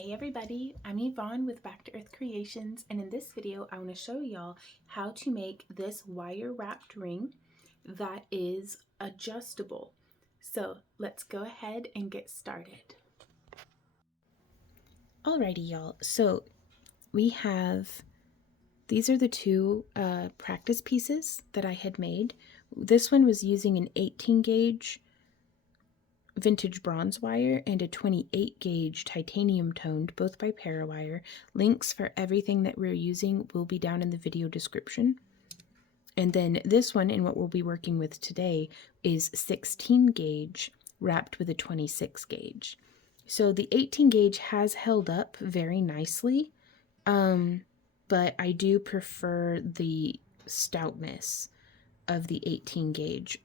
Hey everybody, I'm Yvonne with Back to Earth Creations, and in this video I want to show y'all how to make this wire wrapped ring that is adjustable. So let's go ahead and get started. Alrighty y'all, so these are the two practice pieces that I had made. This one was using an 18 gauge vintage bronze wire and a 28 gauge titanium toned, both by Parawire. Links for everything that we're using will be down in the video description. And then this one, and what we'll be working with today, is 16 gauge wrapped with a 26 gauge. So the 18 gauge has held up very nicely, but I do prefer the stoutness of the 18 gauge,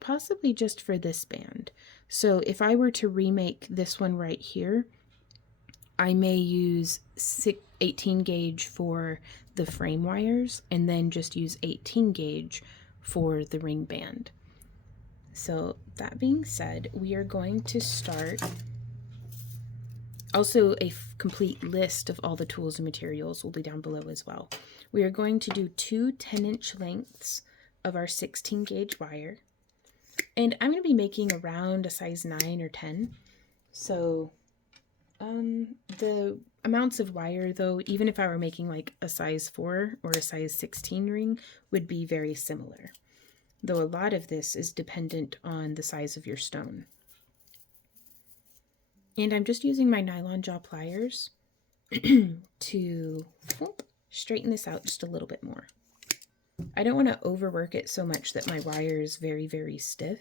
possibly just for this band. So if I were to remake this one right here, I may use 18 gauge for the frame wires and then just use 18 gauge for the ring band. So that being said, we are going to start. Also, a complete list of all the tools and materials will be down below as well. We are going to do two 10-inch lengths of our 16 gauge wire. And I'm going to be making around a size 9 or 10. So the amounts of wire, though, even if I were making like a size 4 or a size 16 ring, would be very similar. Though a lot of this is dependent on the size of your stone. And I'm just using my nylon jaw pliers to straighten this out just a little bit more. I don't want to overwork it so much that my wire is very, very stiff,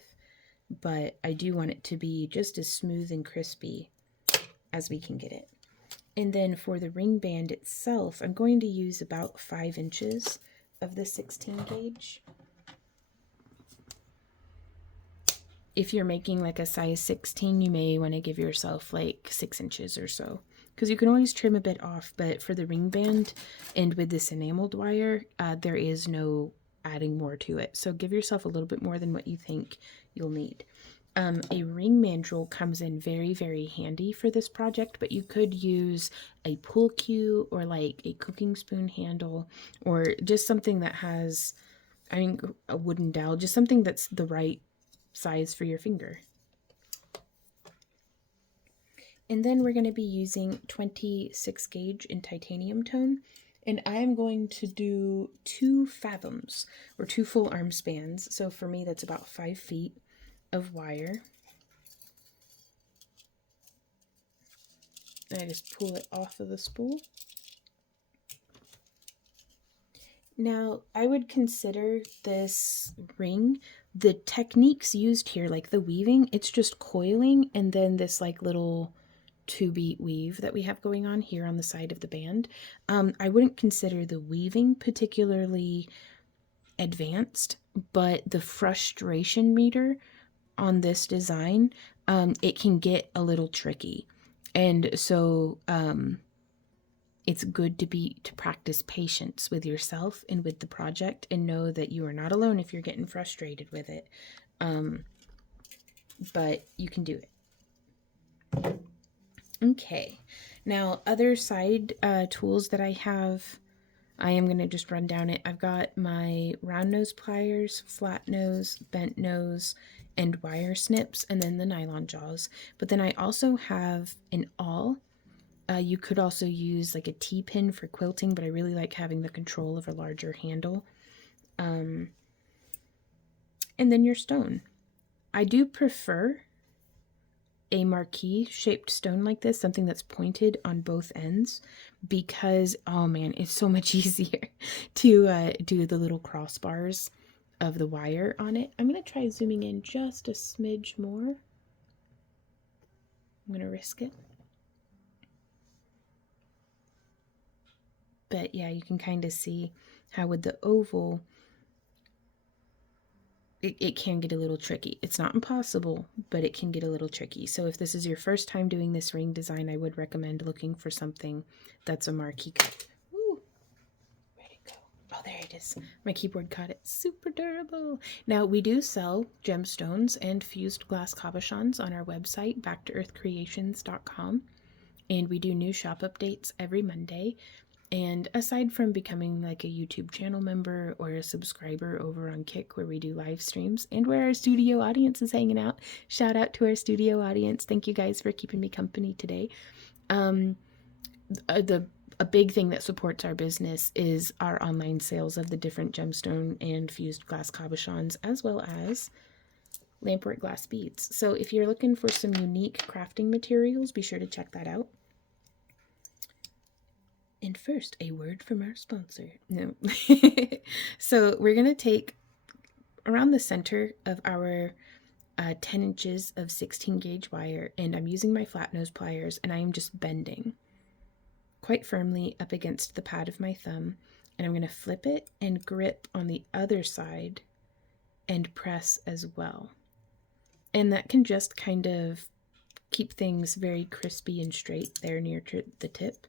but I do want it to be just as smooth and crispy as we can get it. And then for the ring band itself, I'm going to use about 5 inches of the 16 gauge. If you're making like a size 16, you may want to give yourself like 6 inches or so, because you can always trim a bit off. But for the ring band and with this enameled wire, there is no adding more to it. So give yourself a little bit more than what you think you'll need. A ring mandrel comes in very, very handy for this project, but you could use a pool cue or like a cooking spoon handle, or just something that has, a wooden dowel, just something that's the right size for your finger. And then we're going to be using 26 gauge in titanium tone, and I am going to do 2 fathoms or 2 full arm spans. So for me, that's about 5 feet of wire. And I just pull it off of the spool. Now, I would consider this ring, the techniques used here, like the weaving, it's just coiling and then this like little 2-beat weave that we have going on here on the side of the band. I wouldn't consider the weaving particularly advanced, but the frustration meter on this design, it can get a little tricky. And so it's good to practice patience with yourself and with the project, and know that you are not alone if you're getting frustrated with it. But you can do it. Okay, now other side tools that I have, I am going to just run down it. I've got my round nose pliers, flat nose, bent nose, and wire snips, and then the nylon jaws. But then I also have an awl. You could also use like a T-pin for quilting, but I really like having the control of a larger handle. And then your stone. I do prefer a marquee shaped stone like this, something that's pointed on both ends, because, oh man, it's so much easier to do the little crossbars of the wire on it. I'm going to try zooming in just a smidge more. I'm going to risk it. But yeah, you can kind of see how with the oval, it can get a little tricky. It's not impossible, but it can get a little tricky. So if this is your first time doing this ring design, I would recommend looking for something that's a marquee cut. Woo! Where'd it go? Oh, there it is. My keyboard caught it. Super durable. Now, we do sell gemstones and fused glass cabochons on our website, backtoearthcreations.com. And we do new shop updates every Monday. And aside from becoming like a YouTube channel member or a subscriber over on Kick, where we do live streams and where our studio audience is hanging out, shout out to our studio audience. Thank you guys for keeping me company today. A big thing that supports our business is our online sales of the different gemstone and fused glass cabochons, as well as lampwork glass beads. So if you're looking for some unique crafting materials, be sure to check that out. And first, a word from our sponsor. No. So we're going to take around the center of our 10 inches of 16 gauge wire, and I'm using my flat nose pliers, and I am just bending quite firmly up against the pad of my thumb, and I'm going to flip it and grip on the other side and press as well. And that can just kind of keep things very crispy and straight there near the tip.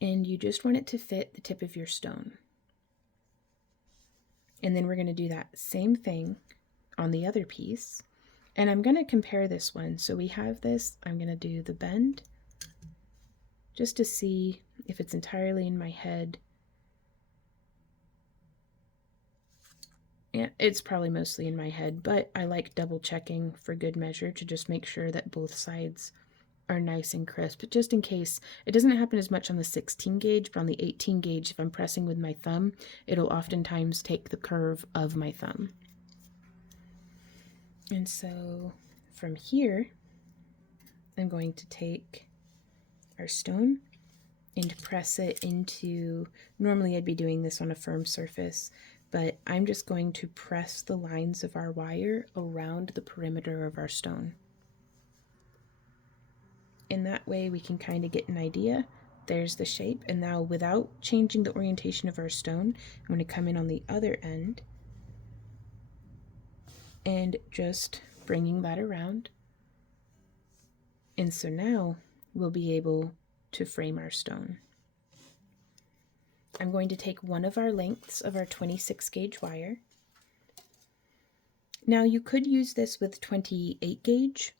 And you just want it to fit the tip of your stone. And then we're going to do that same thing on the other piece. And I'm going to compare this one. So we have this, I'm going to do the bend just to see if it's entirely in my head. Yeah, it's probably mostly in my head, but I like double checking for good measure to just make sure that both sides are nice and crisp. But just in case, it doesn't happen as much on the 16 gauge, but on the 18 gauge, if I'm pressing with my thumb, it'll oftentimes take the curve of my thumb. And so from here, I'm going to take our stone and press it into, normally I'd be doing this on a firm surface, but I'm just going to press the lines of our wire around the perimeter of our stone. In that way we can kind of get an idea. There's the shape, and now without changing the orientation of our stone, I'm going to come in on the other end and just bringing that around. And so now we'll be able to frame our stone. I'm going to take one of our lengths of our 26 gauge wire. Now you could use this with 28 gauge,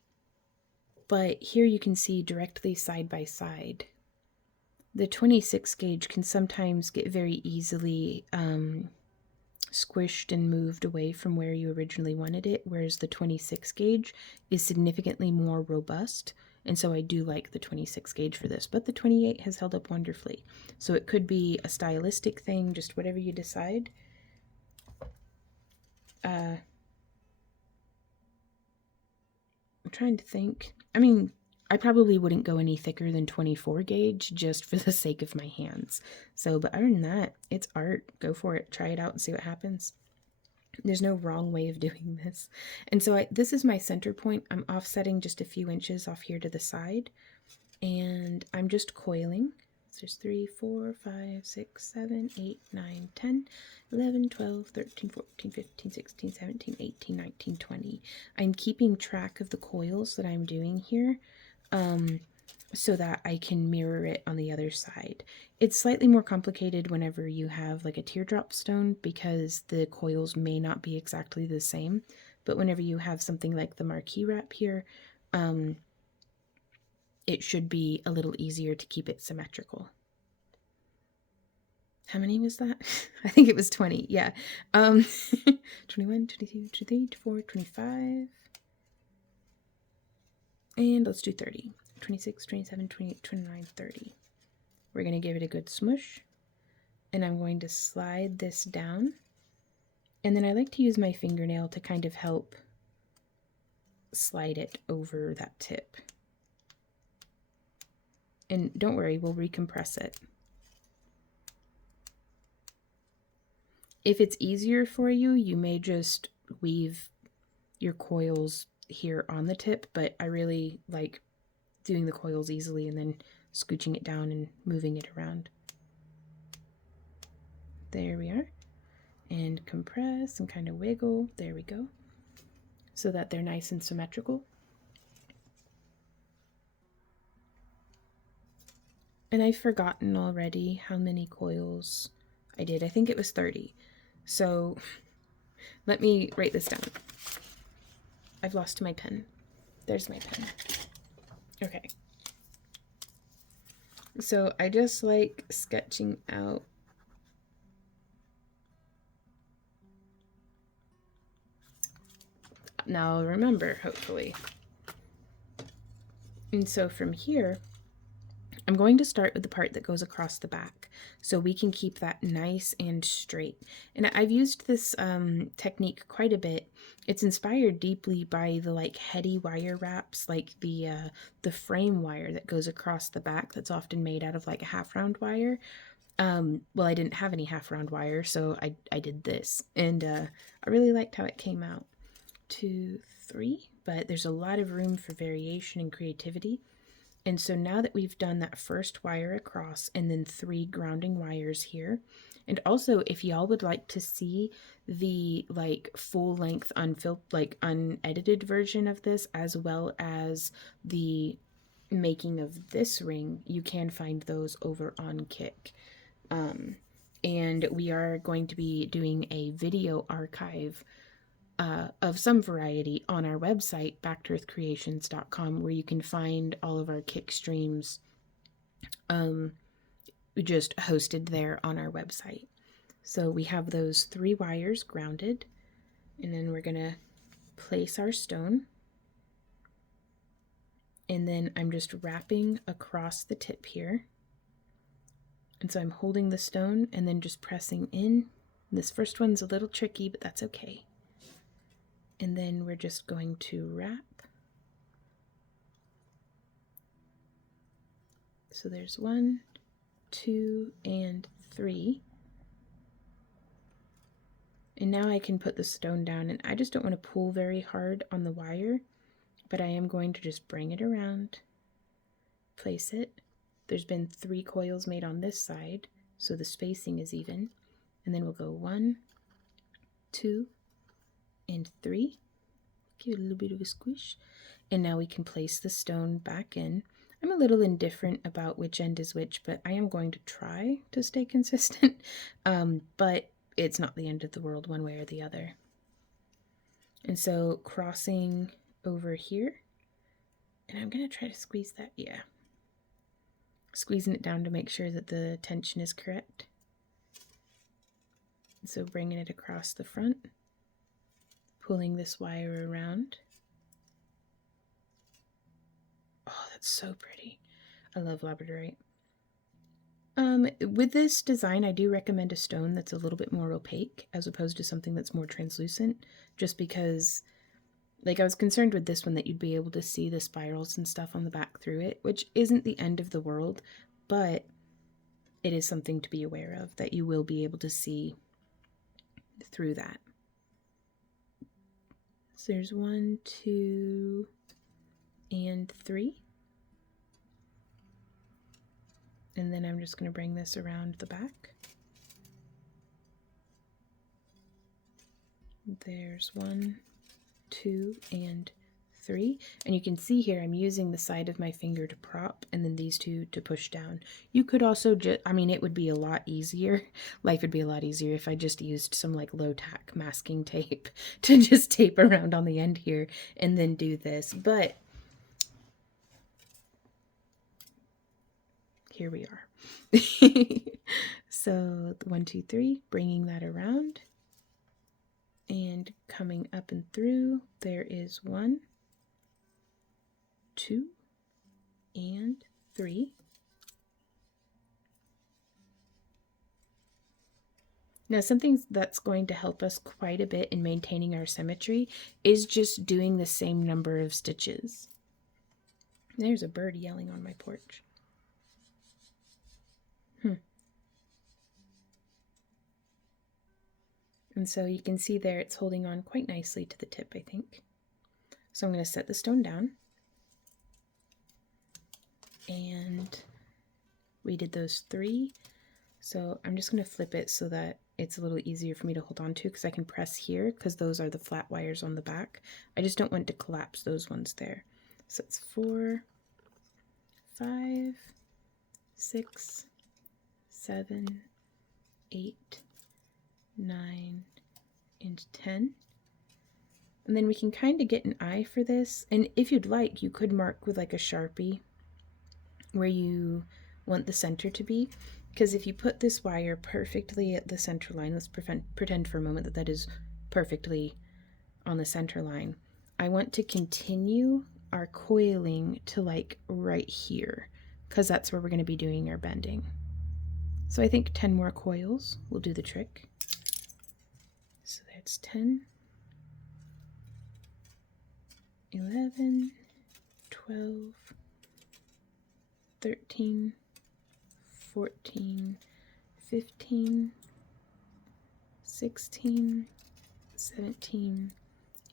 but here you can see directly side by side. The 26 gauge can sometimes get very easily squished and moved away from where you originally wanted it, whereas the 26 gauge is significantly more robust, and so I do like the 26 gauge for this, but the 28 has held up wonderfully. So it could be a stylistic thing, just whatever you decide. I'm trying to think. I mean, I probably wouldn't go any thicker than 24 gauge just for the sake of my hands. So, but other than that, it's art. Go for it. Try it out and see what happens. There's no wrong way of doing this. And so this is my center point. I'm offsetting just a few inches off here to the side. And I'm just coiling. So there's 3, 4, 5, 6, 7, 8, 9, 10, 11, 12, 13, 14, 15, 16, 17, 18, 19, 20. I'm keeping track of the coils that I'm doing here so that I can mirror it on the other side. It's slightly more complicated whenever you have like a teardrop stone because the coils may not be exactly the same, but whenever you have something like the marquee wrap here, it should be a little easier to keep it symmetrical. How many was that? I think it was 20. Yeah. 21, 22, 23, 24, 25. And let's do 30. 26, 27, 28, 29, 30. We're going to give it a good smush. And I'm going to slide this down. And then I like to use my fingernail to kind of help slide it over that tip. And don't worry, we'll recompress it. If it's easier for you, you may just weave your coils here on the tip, but I really like doing the coils easily and then scooching it down and moving it around. There we are. And compress and kind of wiggle. There we go. So that they're nice and symmetrical. And I've forgotten already how many coils I did. I think it was 30. So let me write this down. I've lost my pen. There's my pen. Okay. So I just like sketching out now I'll remember, hopefully. And so from here, I'm going to start with the part that goes across the back so we can keep that nice and straight. And I've used this technique quite a bit. It's inspired deeply by the like heady wire wraps, like the frame wire that goes across the back that's often made out of like a half round wire. Well, I didn't have any half round wire, so I did this, and I really liked how it came out. 2, 3, but there's a lot of room for variation and creativity. And so now that we've done that first wire across and then 3 grounding wires here, and also if y'all would like to see the like full length unedited version of this, as well as the making of this ring, you can find those over on Kick. And we are going to be doing a video archive of some variety on our website, backtoearthcreations.com, where you can find all of our Kick streams just hosted there on our website. So we have those 3 wires grounded, and then we're going to place our stone. And then I'm just wrapping across the tip here. And so I'm holding the stone and then just pressing in. This first one's a little tricky, but that's okay. And then we're just going to wrap. So there's 1, 2, and 3. And now I can put the stone down, and I just don't want to pull very hard on the wire, but I am going to just bring it around, place it. There's been 3 coils made on this side, so the spacing is even. And then we'll go 1, 2, and 3. Give it a little bit of a squish. And now we can place the stone back in. I'm a little indifferent about which end is which, but I am going to try to stay consistent. But it's not the end of the world one way or the other. And so crossing over here, and I'm going to try to squeeze that, yeah. Squeezing it down to make sure that the tension is correct. And so bringing it across the front, pulling this wire around. Oh, that's so pretty. I love labradorite. With this design, I do recommend a stone that's a little bit more opaque as opposed to something that's more translucent, just because, like, I was concerned with this one that you'd be able to see the spirals and stuff on the back through it, which isn't the end of the world, but it is something to be aware of, that you will be able to see through that. So there's 1, 2, and 3. And then I'm just going to bring this around the back. There's 1, 2, and 3. And you can see here I'm using the side of my finger to prop and then these 2 to push down. You could also just, I mean, it would be a lot easier. Life would be a lot easier if I just used some like low tack masking tape to just tape around on the end here and then do this. But here we are. So 1, 2, 3, bringing that around and coming up and through. There is 1, 2, and 3. Now, something that's going to help us quite a bit in maintaining our symmetry is just doing the same number of stitches. There's a bird yelling on my porch. And so you can see there it's holding on quite nicely to the tip, I think. So I'm going to set the stone down. And we did those 3. So I'm just going to flip it so that it's a little easier for me to hold on to, because I can press here because those are the flat wires on the back. I just don't want to collapse those ones there. So it's 4, 5, 6, 7, 8, 9, and 10. And then we can kind of get an eye for this. And if you'd like, you could mark with like a Sharpie where you want the center to be. Because if you put this wire perfectly at the center line, let's pretend for a moment that that is perfectly on the center line. I want to continue our coiling to like right here, because that's where we're going to be doing our bending. So I think 10 more coils will do the trick. So that's 10, 11, 12, 13, 14, 15, 16, 17,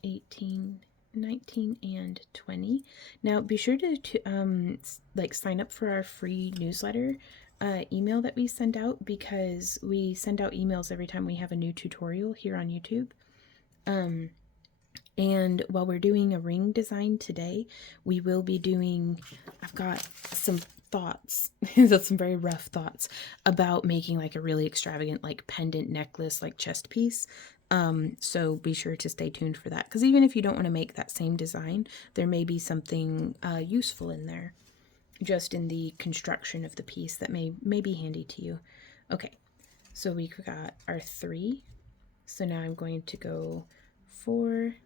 18, 19, and 20. Now be sure to like sign up for our free newsletter email that we send out, because we send out emails every time we have a new tutorial here on YouTube. And while we're doing a ring design today, we will be doing, I've got some thoughts, some very rough thoughts about making like a really extravagant like pendant necklace, like chest piece. So be sure to stay tuned for that, because even if you don't want to make that same design, there may be something useful in there, just in the construction of the piece, that may be handy to you. Okay, so we got our 3. So now I'm going to go 4,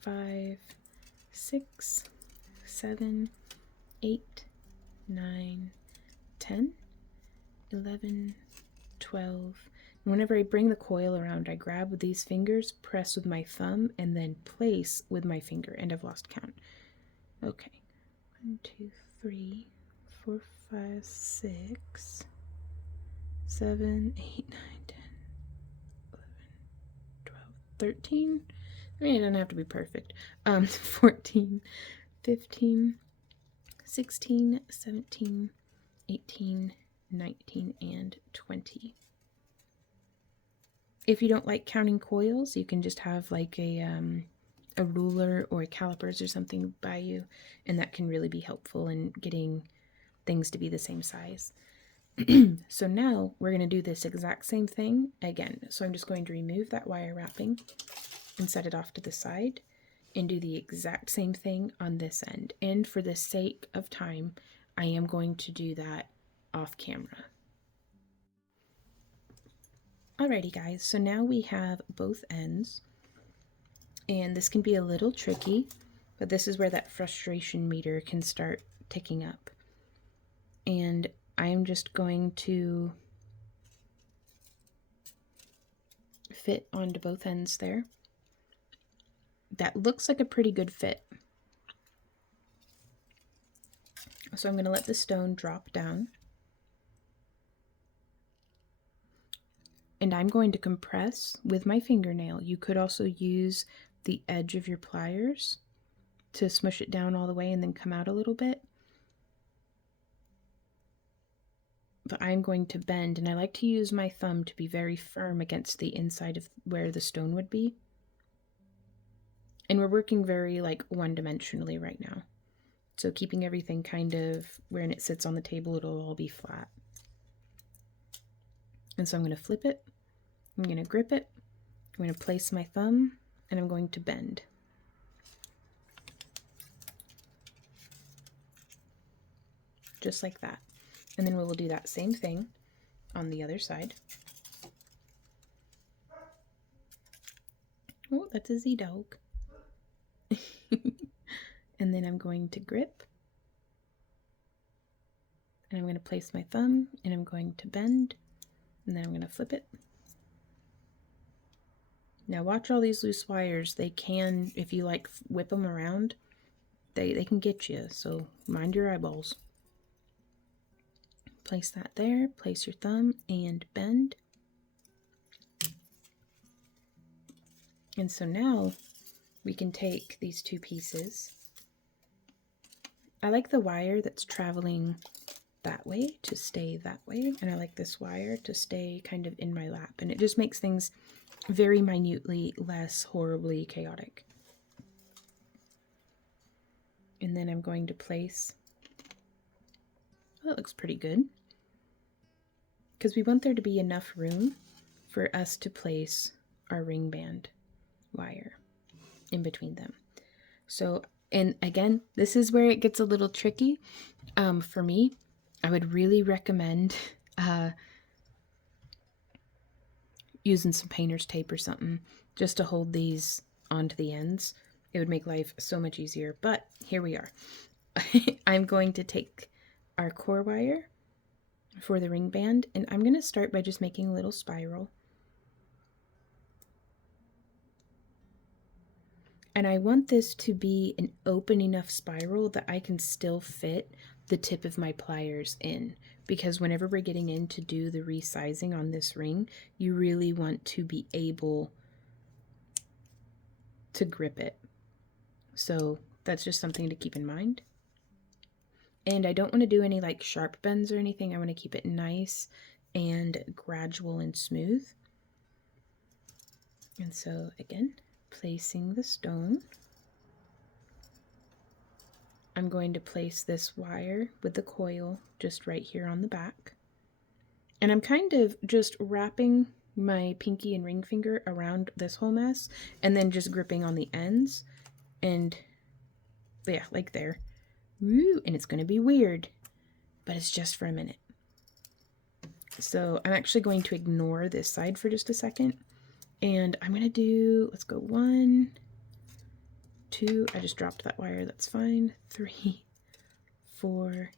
5, 6, 7, 8, 9, 10, 11, 12. And whenever I bring the coil around, I grab with these fingers, press with my thumb, and then place with my finger, and I've lost count. Okay, 1, 2, 3, 4, 5, 6, 7, 8, 9, 10, 11, 12, 13. I mean, it doesn't have to be perfect. 14, 15, 16, 17, 18, 19, and 20. If you don't like counting coils, you can just have like a ruler or calipers or something by you, and that can really be helpful in getting things to be the same size. So now we're going to do this exact same thing again. So I'm just going to remove that wire wrapping and set it off to the side, and do the exact same thing on this end. And for the sake of time, I am going to do that off camera. Alrighty guys, so now we have both ends, and this can be a little tricky, but this is where that frustration meter can start ticking up. And I am just going to fit onto both ends there. That looks like a pretty good fit. So I'm going to let the stone drop down. And I'm going to compress with my fingernail. You could also use the edge of your pliers to smush it down all the way and then come out a little bit. But I'm going to bend, and I like to use my thumb to be very firm against the inside of where the stone would be. And we're working very like one-dimensionally right now. So keeping everything kind of when it sits on the table, it'll all be flat. And so I'm going to flip it, I'm going to grip it, I'm going to place my thumb, and I'm going to bend. Just like that. And then we will do that same thing on the other side. Oh, that's a Z-dog. And then I'm going to grip, and I'm going to place my thumb, and I'm going to bend, and then I'm going to flip it. Now watch all these loose wires. They can, if you like whip them around, they can get you, so mind your eyeballs. Place that there, place your thumb, and bend. And so now we can take these two pieces. I like the wire that's traveling that way to stay that way, and I like this wire to stay kind of in my lap, and it just makes things very minutely less horribly chaotic. And then I'm going to place, well, that looks pretty good, because we want there to be enough room for us to place our ring band wire. in between them. So, and again, this is where it gets a little tricky. For me, I would really recommend using some painter's tape or something just to hold these onto the ends. It would make life so much easier, but here we are. I'm going to take our core wire for the ring band, and I'm going to start by just making a little spiral. And I want this to be an open enough spiral that I can still fit the tip of my pliers in, because whenever we're getting in to do the resizing on this ring, you really want to be able to grip it. So that's just something to keep in mind. And I don't want to do any like sharp bends or anything. I want to keep it nice and gradual and smooth. And so again, placing the stone, I'm going to place this wire with the coil just right here on the back. And I'm kind of just wrapping my pinky and ring finger around this whole mess and then just gripping on the ends. And yeah, like there. Woo, and it's going to be weird, but it's just for a minute. So I'm actually going to ignore this side for just a second. And I'm going to do, let's go 1, 2, I just dropped that wire, that's fine, 3, 4,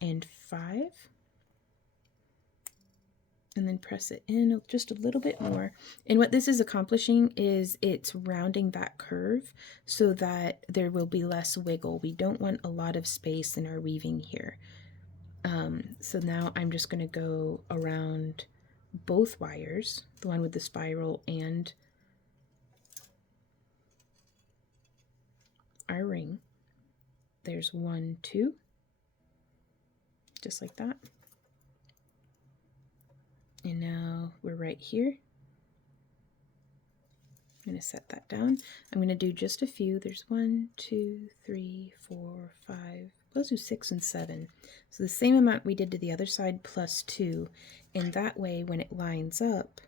and 5. And then press it in just a little bit more. And what this is accomplishing is it's rounding that curve so that there will be less wiggle. We don't want a lot of space in our weaving here. So now I'm just going to go around both wires, the one with the spiral and our ring. There's 1, 2, just like that. And now we're right here. I'm going to set that down. I'm going to do just a few. There's 1, 2, 3, 4, 5. Let's do 6 and 7. So the same amount we did to the other side plus 2. And that way, when it lines up,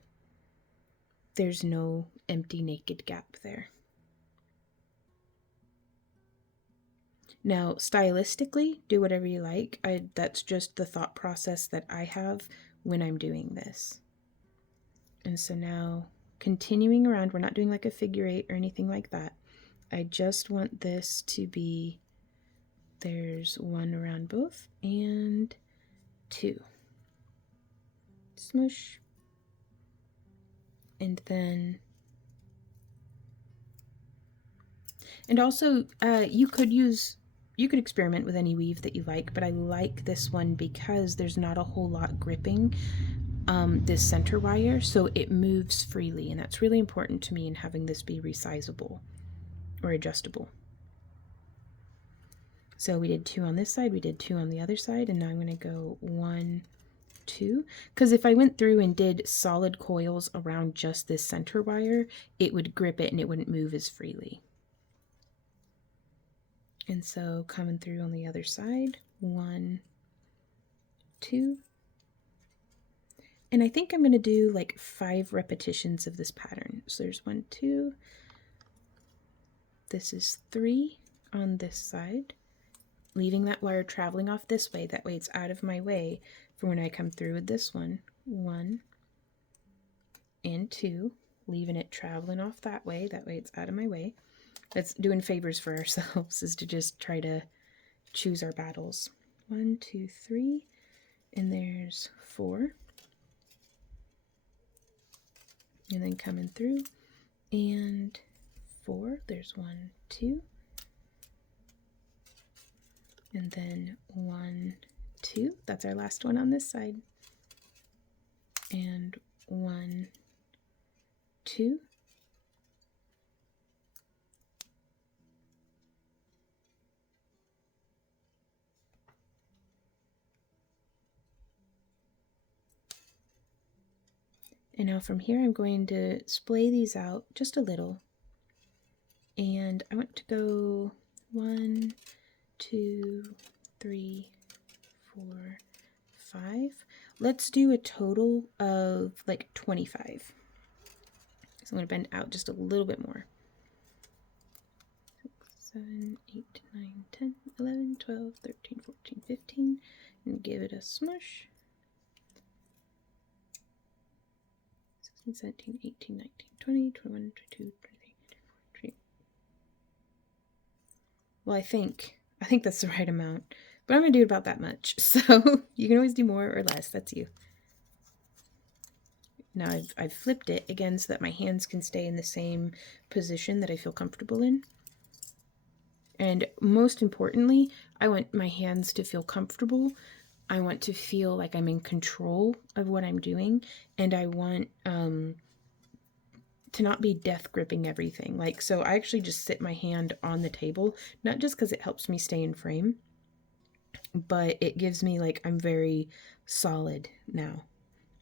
there's no empty naked gap there. Now, stylistically, do whatever you like. That's just the thought process that I have when I'm doing this. And so now, continuing around, we're not doing like a figure 8 or anything like that. I just want this to be, there's 1 around both, and 2. Smoosh. And then, and also you could experiment with any weave that you like, but I like this one because there's not a whole lot gripping this center wire, so it moves freely, and that's really important to me in having this be resizable or adjustable. So we did 2 on this side, we did 2 on the other side, and now I'm going to go 1, 2, because if I went through and did solid coils around just this center wire, it would grip it and it wouldn't move as freely. And so coming through on the other side, 1, 2, and I think I'm going to do like 5 repetitions of this pattern. So there's 1, 2, this is 3 on this side, leaving that wire traveling off this way, that way it's out of my way for when I come through with this one. 1 and 2, leaving it traveling off that way it's out of my way. That's doing favors for ourselves, is to just try to choose our battles. 1, 2, 3, and there's 4. And then coming through, and 4, there's 1, 2, and then 1, 2, that's our last one on this side, and 1, 2, and now from here I'm going to splay these out just a little, and I want to go 1, 2, 3, 4, 5. Let's do a total of like 25. So I'm going to bend out just a little bit more. 7, 8, 9, 10, 11, 12, 13, 14, 15, and give it a smush. 16, 17, 18, 19, 20, 21, 22, 23, 24, 25. Well, I think that's the right amount, but I'm going to do about that much. So you can always do more or less. That's you. Now I've flipped it again so that my hands can stay in the same position that I feel comfortable in. And most importantly, I want my hands to feel comfortable. I want to feel like I'm in control of what I'm doing. And I want to not be death gripping everything. Like, so I actually just sit my hand on the table, not just because it helps me stay in frame, but it gives me like, I'm very solid now.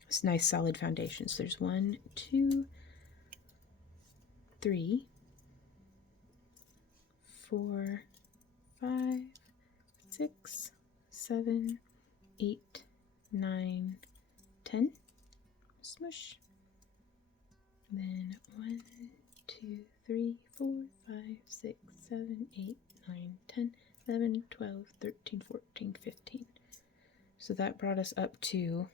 It's nice solid foundation. So there's 1, 2, 3, 4, 5, 6, 7, 8, 9, 10. Smush. And then 1, 2, 3, 4, 5, 6, 7, 8, 9, 10, 11, 12, 13, 14, 15. So that brought us up to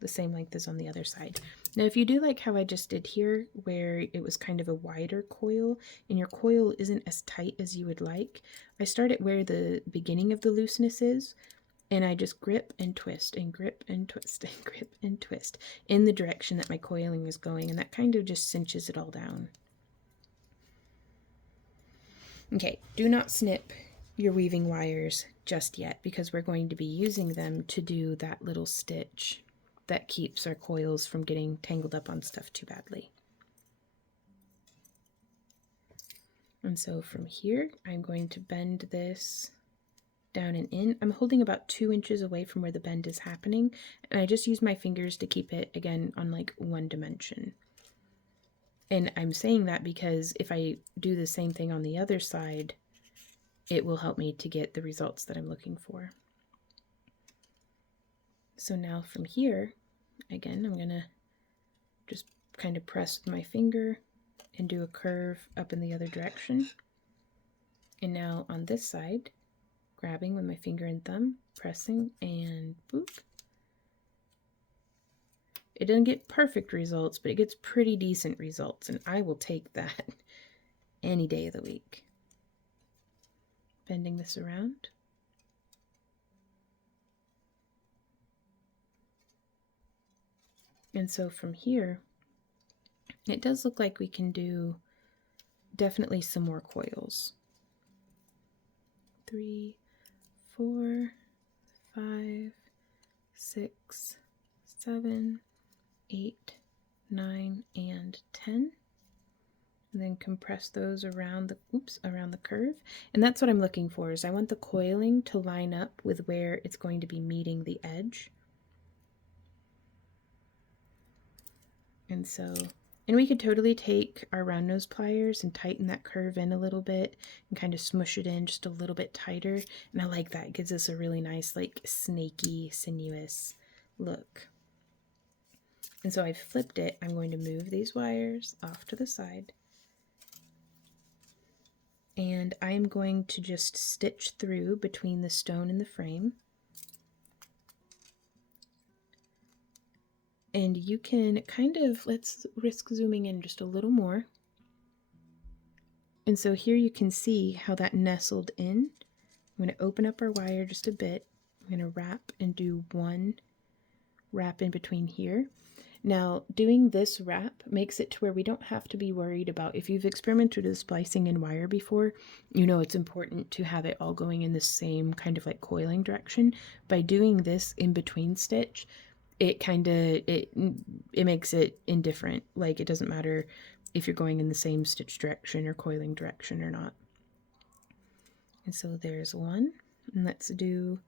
the same length as on the other side. Now, if you do like how I just did here, where it was kind of a wider coil, and your coil isn't as tight as you would like, I start at where the beginning of the looseness is, and I just grip and twist and grip and twist and grip and twist in the direction that my coiling is going, and that kind of just cinches it all down. Okay, do not snip your weaving wires just yet, because we're going to be using them to do that little stitch that keeps our coils from getting tangled up on stuff too badly. And so from here, I'm going to bend this down and in. I'm holding about 2 inches away from where the bend is happening, and I just use my fingers to keep it, again, on like one dimension. And I'm saying that because if I do the same thing on the other side, it will help me to get the results that I'm looking for. So now from here, again, I'm gonna just kind of press with my finger and do a curve up in the other direction. And now on this side, grabbing with my finger and thumb, pressing, and boop. It doesn't get perfect results, but it gets pretty decent results, and I will take that any day of the week. Bending this around. And so from here, it does look like we can do definitely some more coils. 3, 4, 5, 6, 7, 8, 9, and 10. And then compress those around the curve. And that's what I'm looking for, is I want the coiling to line up with where it's going to be meeting the edge. And so, and we could totally take our round nose pliers and tighten that curve in a little bit and kind of smush it in just a little bit tighter. And I like that. It gives us a really nice, like, snaky, sinuous look. And so I've flipped it. I'm going to move these wires off to the side. And I'm going to just stitch through between the stone and the frame. And you can kind of, let's risk zooming in just a little more. And so here you can see how that nestled in. I'm going to open up our wire just a bit. I'm going to wrap and do one wrap in between here. Now, doing this wrap makes it to where we don't have to be worried about, if you've experimented with splicing in wire before, you know it's important to have it all going in the same kind of like coiling direction. By doing this in between stitch, it kind of, it makes it indifferent. Like, it doesn't matter if you're going in the same stitch direction or coiling direction or not. And so there's one, and let's do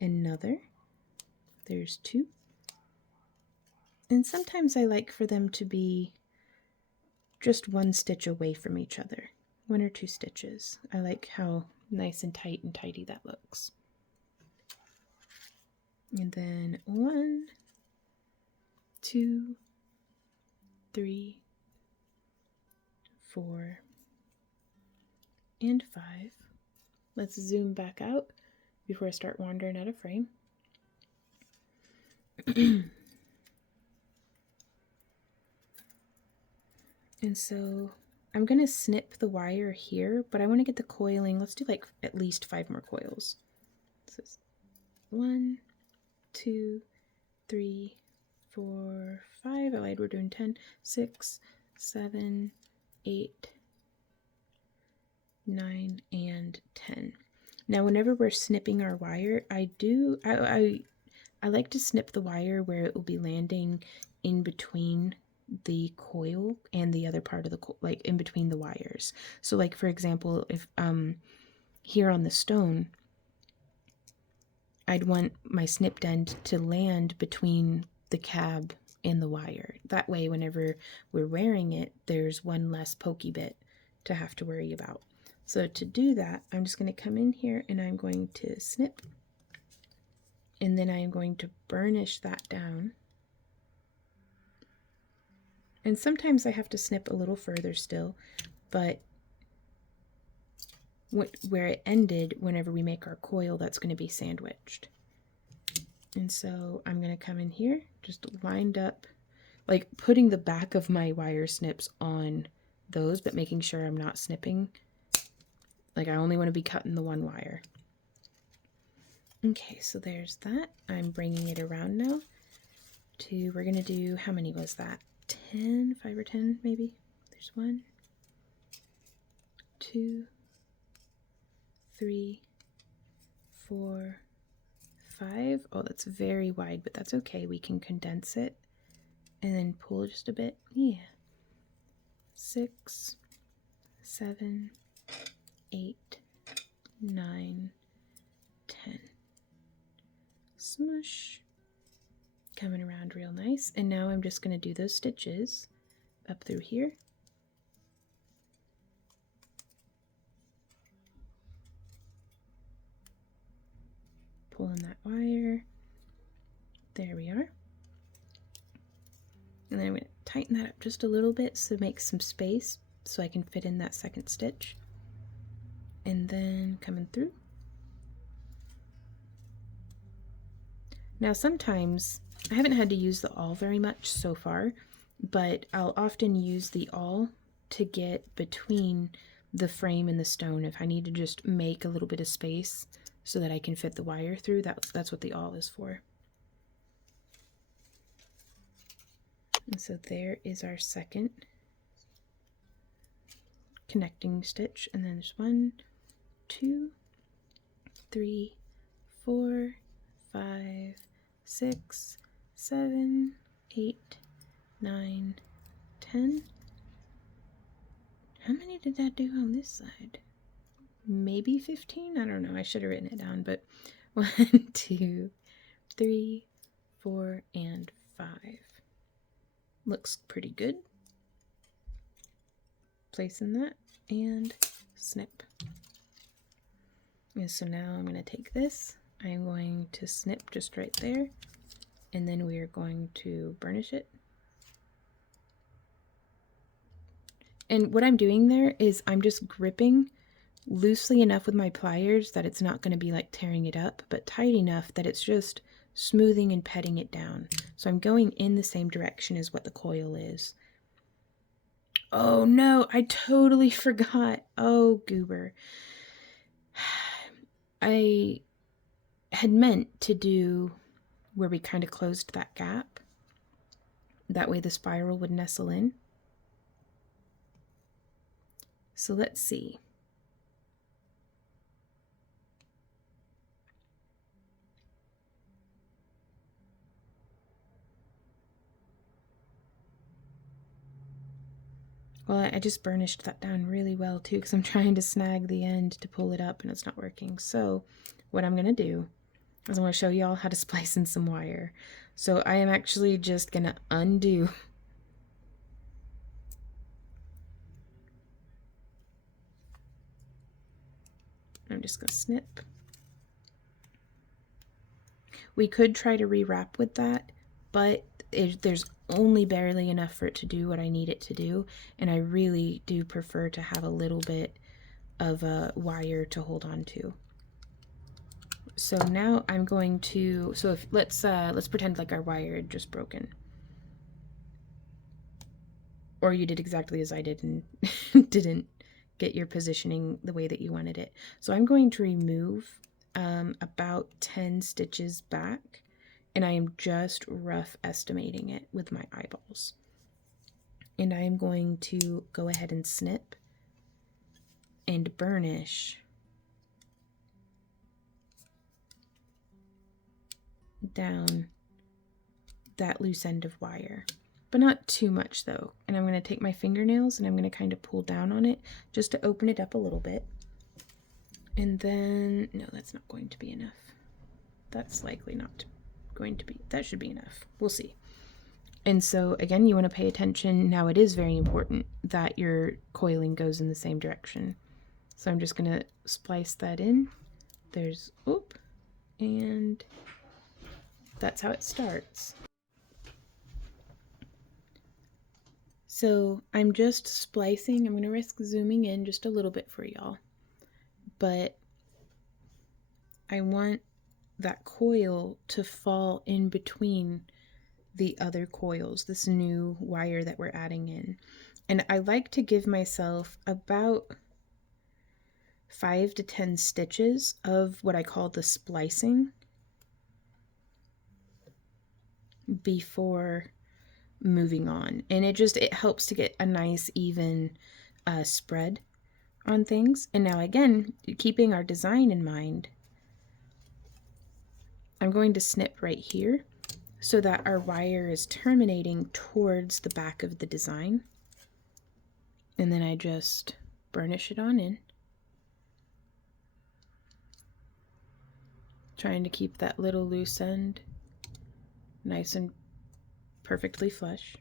another. There's 2. And sometimes I like for them to be just 1 stitch away from each other, 1 or 2 stitches. I like how nice and tight and tidy that looks. And then 1, 2, 3, 4, and 5. Let's zoom back out before I start wandering out of frame. And so I'm going to snip the wire here, but I want to get the coiling. Let's do like at least 5 more coils. So 1, 2, 3, 4, 5. I lied, we're doing 10, 6, 7, 8, 9, and 10. Now, whenever we're snipping our wire, I like to snip the wire where it will be landing in between the coil and the other part of the like in between the wires. So like for example, if here on the stone, I'd want my snipped end to land between the cab and the wire. That way whenever we're wearing it, there's one less pokey bit to have to worry about. So to do that, I'm just going to come in here and I'm going to snip, and then I am going to burnish that down. And sometimes I have to snip a little further still, but where it ended, whenever we make our coil, that's going to be sandwiched. And so I'm going to come in here, just lined up, like putting the back of my wire snips on those, but making sure I'm not snipping. Like I only want to be cutting the one wire. Okay, so there's that. I'm bringing it around now to, we're going to do, how many was that? 10, 5 or 10 maybe. There's 1, 2, 3, 4, 5. Oh, that's very wide, but that's okay. We can condense it and then pull just a bit. Yeah. 6, 7, 8, 9, 10. Smush. Coming around real nice. And now I'm just going to do those stitches up through here. Pulling that wire. There we are. And then I'm going to tighten that up just a little bit so make some space so I can fit in that second stitch. And then coming through. Now sometimes, I haven't had to use the awl very much so far, but I'll often use the awl to get between the frame and the stone if I need to just make a little bit of space so that I can fit the wire through. That's what the awl is for. And so there is our second connecting stitch, and then there's 1, 2, 3, 4, 5, 6, 7, 8, 9, 10. How many did that do on this side? Maybe 15? I don't know. I should have written it down, but 1, 2, 3, 4, and 5. Looks pretty good. Placing that and snip. And so now I'm going to take this. I'm going to snip just right there, and then we are going to burnish it. And what I'm doing there is I'm just gripping loosely enough with my pliers that it's not going to be like tearing it up, but tight enough that it's just smoothing and petting it down. So I'm going in the same direction as what the coil is. Oh no, I totally forgot. Oh, goober. I had meant to do where we kind of closed that gap. That way the spiral would nestle in. So let's see. Well, I just burnished that down really well too, because I'm trying to snag the end to pull it up and it's not working. So what I'm going to do is I'm going to show y'all how to splice in some wire. So I am actually just going to undo. I'm just going to snip. We could try to rewrap with that, but there's only barely enough for it to do what I need it to do, and I really do prefer to have a little bit of a wire to hold on to. So now I'm going to, so if let's pretend like our wire had just broken. Or you did exactly as I did and didn't get your positioning the way that you wanted it. So I'm going to remove about 10 stitches back, and I am just rough estimating it with my eyeballs. And I am going to go ahead and snip and burnish down that loose end of wire, but not too much though. And I'm going to take my fingernails and I'm going to kind of pull down on it just to open it up a little bit. And then, no, that's not going to be enough. That's likely not going to be, that should be enough. We'll see. And so again, you want to pay attention. Now it is very important that your coiling goes in the same direction. So I'm just going to splice that in. There's, oop, and that's how it starts. So I'm just splicing. I'm going to risk zooming in just a little bit for y'all. But I want that coil to fall in between the other coils, this new wire that we're adding in. And I like to give myself about 5 to 10 stitches of what I call the splicing before moving on. And it helps to get a nice even spread on things. And now again, keeping our design in mind, I'm going to snip right here so that our wire is terminating towards the back of the design. And then I just burnish it on in, trying to keep that little loose end nice and perfectly flush.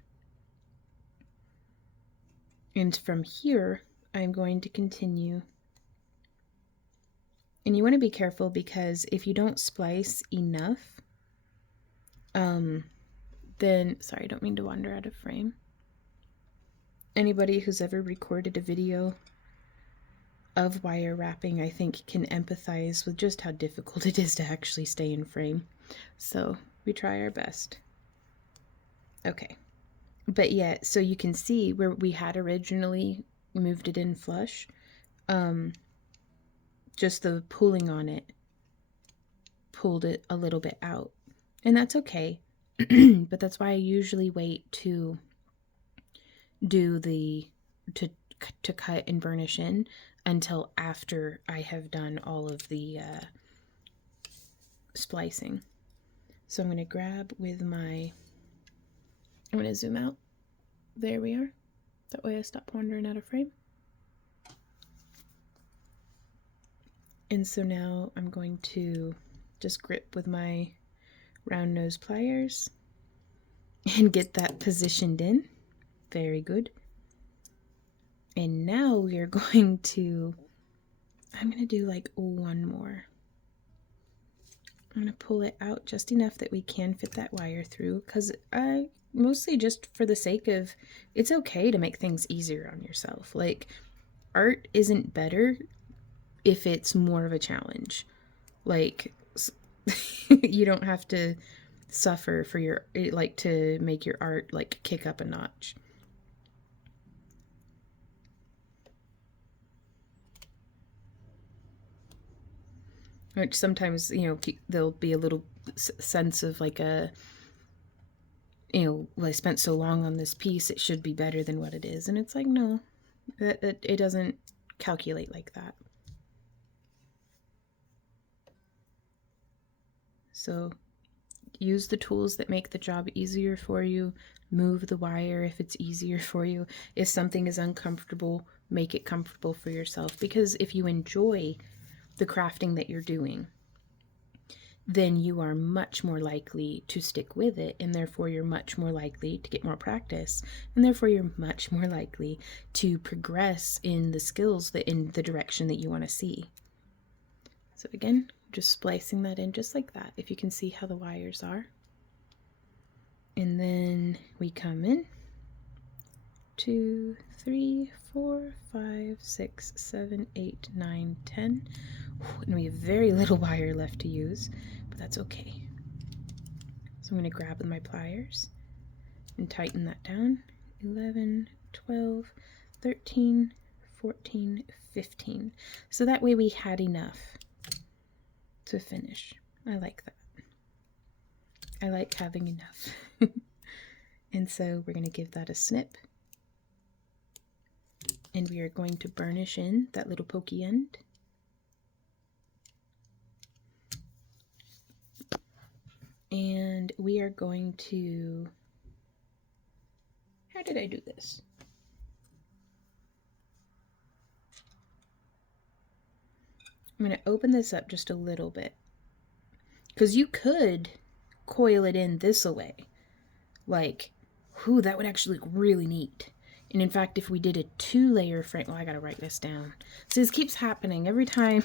And from here, I'm going to continue. And you want to be careful because if you don't splice enough, then, sorry, I don't mean to wander out of frame. Anybody who's ever recorded a video of wire wrapping, I think, can empathize with just how difficult it is to actually stay in frame. So we try our best. Okay. But yeah, so you can see where we had originally moved it in flush, just the pulling on it pulled it a little bit out. And that's okay. But that's why I usually wait to do to cut and burnish in until after I have done all of the splicing. So I'm going to grab with my, I'm going to zoom out. There we are. That way I stop wandering out of frame. And so now I'm going to just grip with my round nose pliers and get that positioned in. Very good. And now we are going to, I'm going to do like one more. I'm going to pull it out just enough that we can fit that wire through, because mostly just for the sake of, it's okay to make things easier on yourself. Like, art isn't better if it's more of a challenge. Like, you don't have to suffer for your, like, to make your art like kick up a notch. Which sometimes, you know, there'll be a little sense of like a, you know, well, I spent so long on this piece, it should be better than what it is. And it's like, no, it doesn't calculate like that. So use the tools that make the job easier for you. Move the wire if it's easier for you. If something is uncomfortable, make it comfortable for yourself. Because if you enjoy the crafting that you're doing, then you are much more likely to stick with it, and therefore you're much more likely to get more practice, and therefore you're much more likely to progress in the skills that in the direction that you want to see. So again, just splicing that in just like that, if you can see how the wires are. And then we come in 2, 3, 4, 5, 6, 7, 8, 9, 10. And we have very little wire left to use, but that's okay. So I'm going to grab with my pliers and tighten that down. 11, 12, 13, 14, 15. So that way we had enough to finish. I like that. I like having enough. And so we're going to give that a snip. And we are going to burnish in that little pokey end. And we are going to, how did I do this? I'm going to open this up just a little bit, because you could coil it in this way. Like, whew, that would actually look really neat. And in fact, if we did a 2-layer frame, well, I gotta write this down. So this keeps happening every time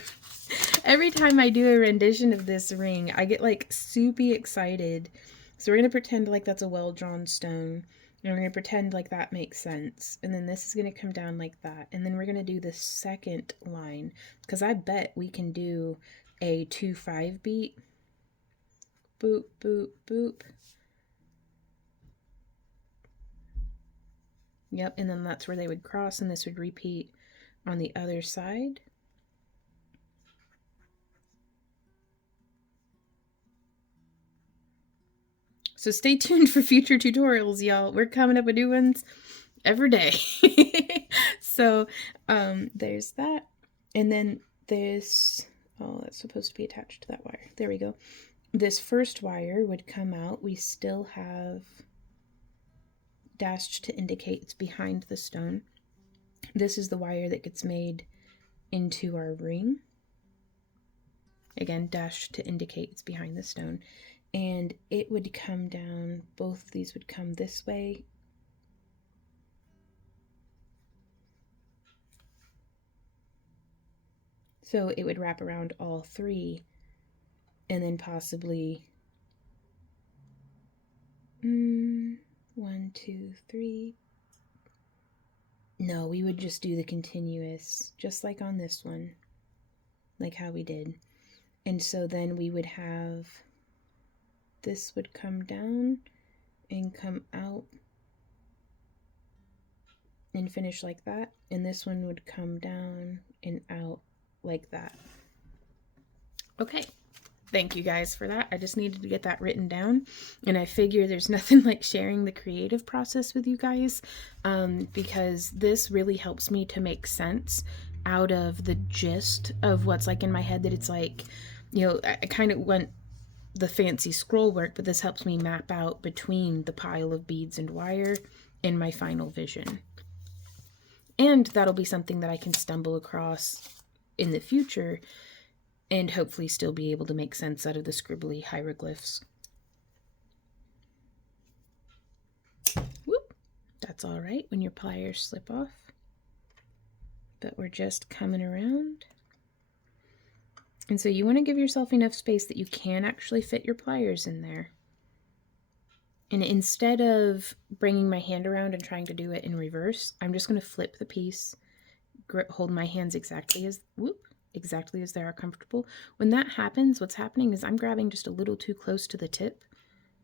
I do a rendition of this ring, I get like super excited. So we're gonna pretend like that's a well-drawn stone, and we're gonna pretend like that makes sense. And then this is gonna come down like that. And then we're gonna do the second line, because I bet we can do a 2/5 beat. Boop, boop, boop. Yep, and then that's where they would cross, and this would repeat on the other side. So stay tuned for future tutorials, y'all. We're coming up with new ones every day. So there's that. And then this, oh, that's supposed to be attached to that wire. There we go. This first wire would come out. We still have dashed to indicate it's behind the stone. This is the wire that gets made into our ring. Again, dashed to indicate it's behind the stone. And it would come down, both of these would come this way. So it would wrap around all three, and then possibly 1, 2, 3. No, we would just do the continuous, just like on this one, like how we did. And so then we would have, this would come down and come out and finish like that. And this one would come down and out like that. Okay. Thank you guys for that. I just needed to get that written down, and I figure there's nothing like sharing the creative process with you guys, because this really helps me to make sense out of the gist of what's like in my head, that it's like, you know, I kind of went the fancy scroll work, but this helps me map out between the pile of beads and wire in my final vision. And that'll be something that I can stumble across in the future and hopefully still be able to make sense out of the scribbly hieroglyphs. Whoop! That's all right when your pliers slip off. But we're just coming around. And so you want to give yourself enough space that you can actually fit your pliers in there. And instead of bringing my hand around and trying to do it in reverse, I'm just going to flip the piece, hold my hands exactly as, exactly as they are comfortable. When that happens, what's happening is I'm grabbing just a little too close to the tip.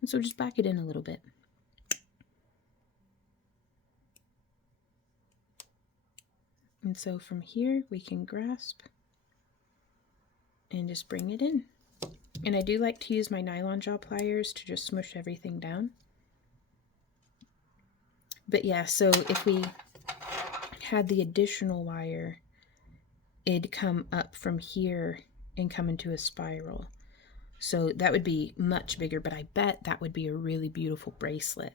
And so just back it in a little bit. And so from here, we can grasp and just bring it in. And I do like to use my nylon jaw pliers to just smush everything down. But yeah, so if we had the additional wire, it'd come up from here and come into a spiral. So that would be much bigger, but I bet that would be a really beautiful bracelet.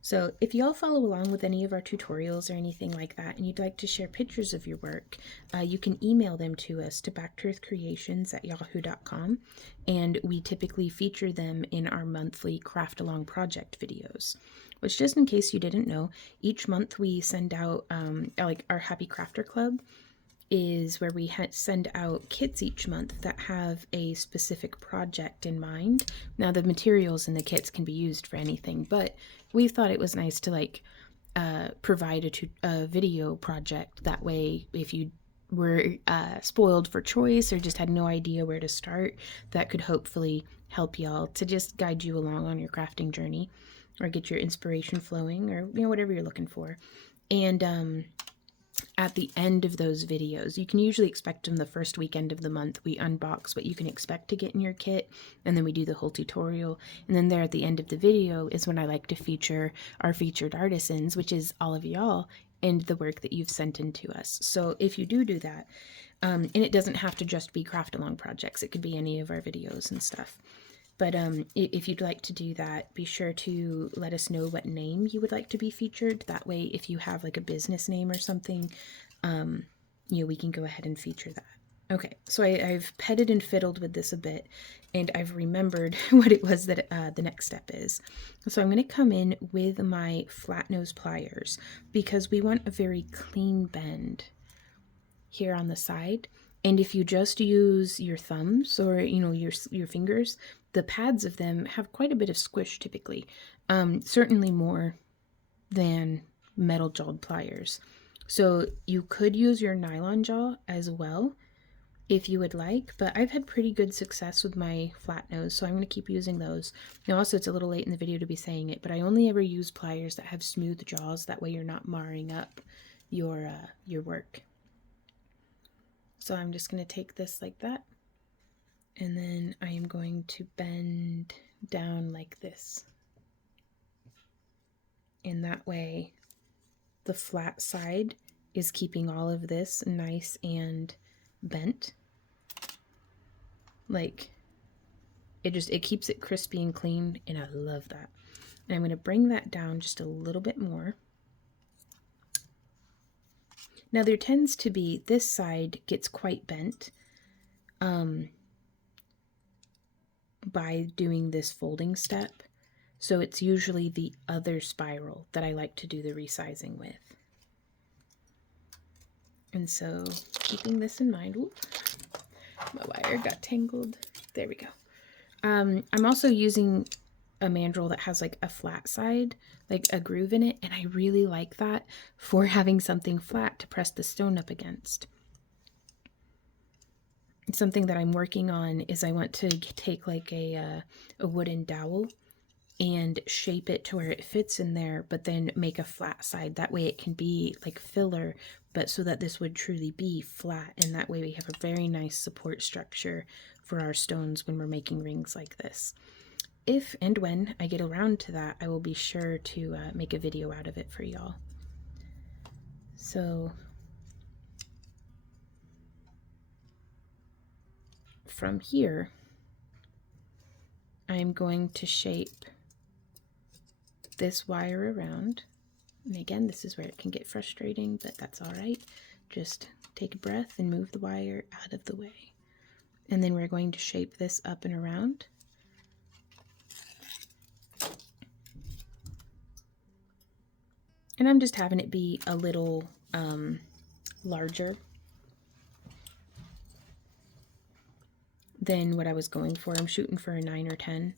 So if you all follow along with any of our tutorials or anything like that, and you'd like to share pictures of your work, you can email them to us to backtoearthcreations@yahoo.com, and we typically feature them in our monthly craft along project videos. Which, just in case you didn't know, each month we send out like our Happy Crafter Club is where we send out kits each month that have a specific project in mind. Now the materials in the kits can be used for anything, but we thought it was nice to like provide a video project. That way, if you were spoiled for choice or just had no idea where to start, that could hopefully help y'all to just guide you along on your crafting journey or get your inspiration flowing, or whatever you're looking for. And at the end of those videos, you can usually expect them the first weekend of the month. We unbox what you can expect to get in your kit, and then we do the whole tutorial. And then there at the end of the video is when I like to feature our featured artisans, which is all of y'all, and the work that you've sent in to us. So if you do that, and it doesn't have to just be craft along projects, it could be any of our videos and stuff. But if you'd like to do that, be sure to let us know what name you would like to be featured. That way, if you have like a business name or something, we can go ahead and feature that. Okay, so I've petted and fiddled with this a bit, and I've remembered what it was that the next step is. So I'm going to come in with my flat nose pliers because we want a very clean bend here on the side. And if you just use your thumbs or your fingers, the pads of them have quite a bit of squish typically, certainly more than metal jawed pliers. So you could use your nylon jaw as well if you would like, but I've had pretty good success with my flat nose, so I'm going to keep using those. Now also, it's a little late in the video to be saying it, but I only ever use pliers that have smooth jaws. That way you're not marring up your work. So I'm just going to take this like that, and then I am going to bend down like this. And that way the flat side is keeping all of this nice and bent. Like, it keeps it crispy and clean, and I love that. And I'm going to bring that down just a little bit more. Now there tends to be, this side gets quite bent by doing this folding step. So it's usually the other spiral that I like to do the resizing with. And so keeping this in mind, whoop, my wire got tangled. There we go. I'm also using a mandrel that has like a flat side, like a groove in it, and I really like that for having something flat to press the stone up against. Something that I'm working on is I want to take like a wooden dowel and shape it to where it fits in there, but then make a flat side. That way it can be like filler, but so that this would truly be flat, and that way we have a very nice support structure for our stones when we're making rings like this. If and when I get around to that, I will be sure to make a video out of it for y'all. So from here, I'm going to shape this wire around. And again, this is where it can get frustrating, but that's all right. Just take a breath and move the wire out of the way. And then we're going to shape this up and around. And I'm just having it be a little larger than what I was going for. I'm shooting for a 9 or 10,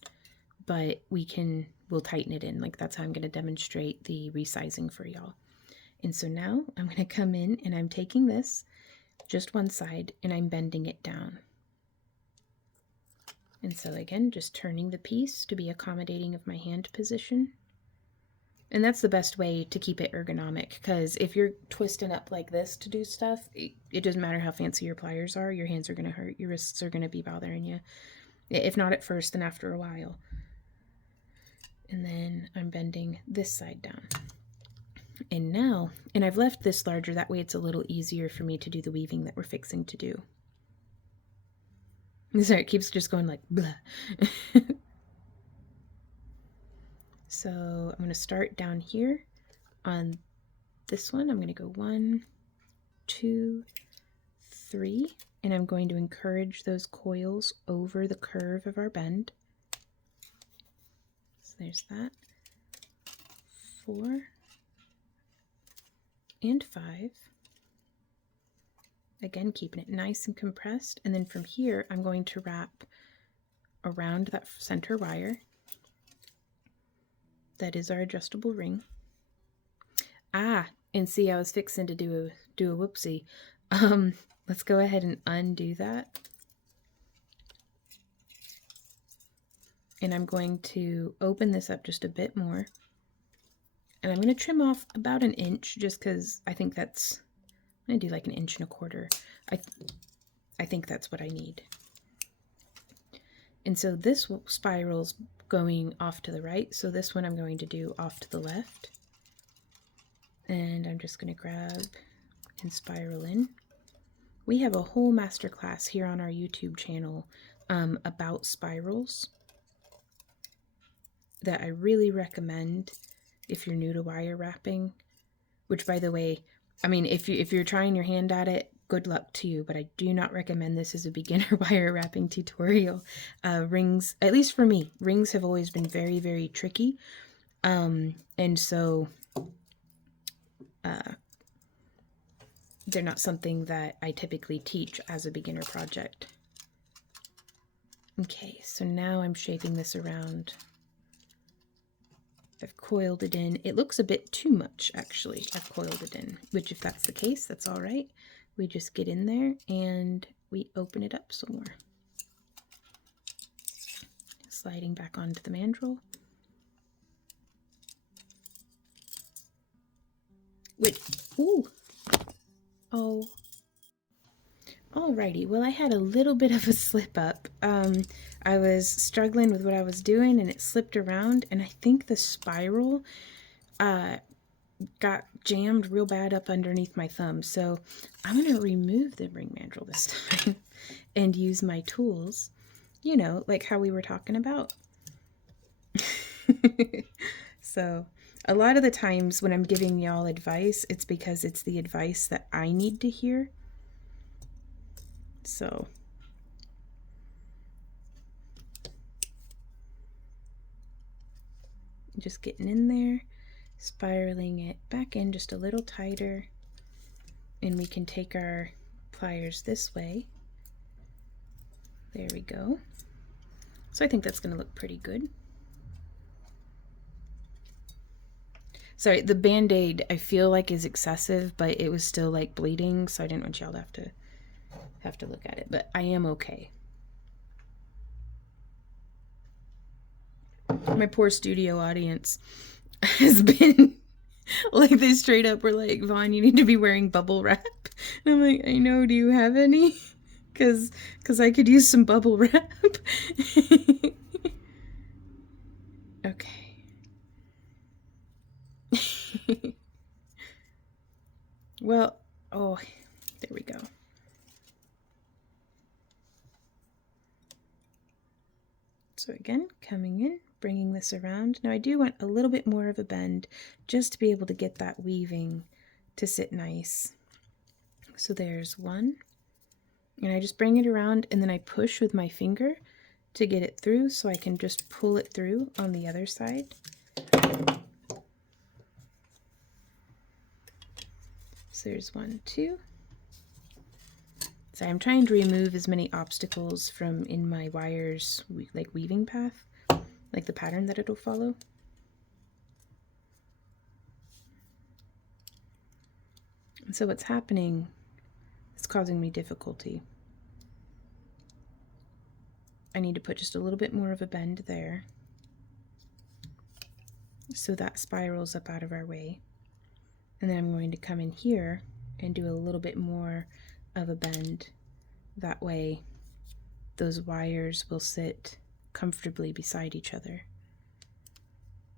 but we'll tighten it in. Like, that's how I'm going to demonstrate the resizing for y'all. And so now I'm going to come in and I'm taking this, just one side, and I'm bending it down. And so again, just turning the piece to be accommodating of my hand position. And that's the best way to keep it ergonomic, because if you're twisting up like this to do stuff, it doesn't matter how fancy your pliers are, your hands are going to hurt, your wrists are going to be bothering you. If not at first, then after a while. And then I'm bending this side down. And now, and I've left this larger, that way it's a little easier for me to do the weaving that we're fixing to do. So it keeps just going like blah. So I'm going to start down here on this one. I'm going to go 1, 2, 3, and I'm going to encourage those coils over the curve of our bend. So there's that. 4 and 5. Again, keeping it nice and compressed. And then from here, I'm going to wrap around that center wire. That is our adjustable ring. And see, I was fixing to do a whoopsie. Let's go ahead and undo that. And I'm going to open this up just a bit more. And I'm going to trim off about an inch just because I think that's, I'm going to do like 1.25 inches. I think that's what I need. And so this spiral's going off to the right, so this one I'm going to do off to the left. And I'm just going to grab and spiral in. We have a whole masterclass here on our YouTube channel about spirals that I really recommend if you're new to wire wrapping. Which, by the way, I mean, if you're trying your hand at it, good luck to you, but I do not recommend this as a beginner wire wrapping tutorial. Rings, at least for me, rings have always been very, very tricky. And so they're not something that I typically teach as a beginner project. Okay, so now I'm shaping this around. I've coiled it in. It looks a bit too much, actually. I've coiled it in, which if that's the case, that's all right. We just get in there and we open it up some more. Sliding back onto the mandrel. Wait, ooh. Oh. Alrighty, well, I had a little bit of a slip up. I was struggling with what I was doing and it slipped around, and I think the spiral got jammed real bad up underneath my thumb. So I'm going to remove the ring mandrel this time and use my tools, you know, like how we were talking about. So a lot of the times when I'm giving y'all advice, it's because it's the advice that I need to hear. So just getting in there, spiraling it back in just a little tighter, and we can take our pliers this way. There we go. So I think that's going to look pretty good. Sorry, the Band-Aid I feel like is excessive, but it was still like bleeding, so I didn't want y'all to have to look at it, but I am okay. My poor studio audience has been like, they straight up were like, Vaughn, you need to be wearing bubble wrap. And I'm like, I know, do you have any? Because I could use some bubble wrap. Okay. Well, oh, there we go. So again, coming in, bringing this around. Now I do want a little bit more of a bend just to be able to get that weaving to sit nice. So there's one, and I just bring it around and then I push with my finger to get it through so I can just pull it through on the other side. So there's 1, 2. So I'm trying to remove as many obstacles from in my wires, like weaving path, like the pattern that it'll follow. And so what's happening is causing me difficulty. I need to put just a little bit more of a bend there so that spirals up out of our way. And then I'm going to come in here and do a little bit more of a bend. That way those wires will sit comfortably beside each other.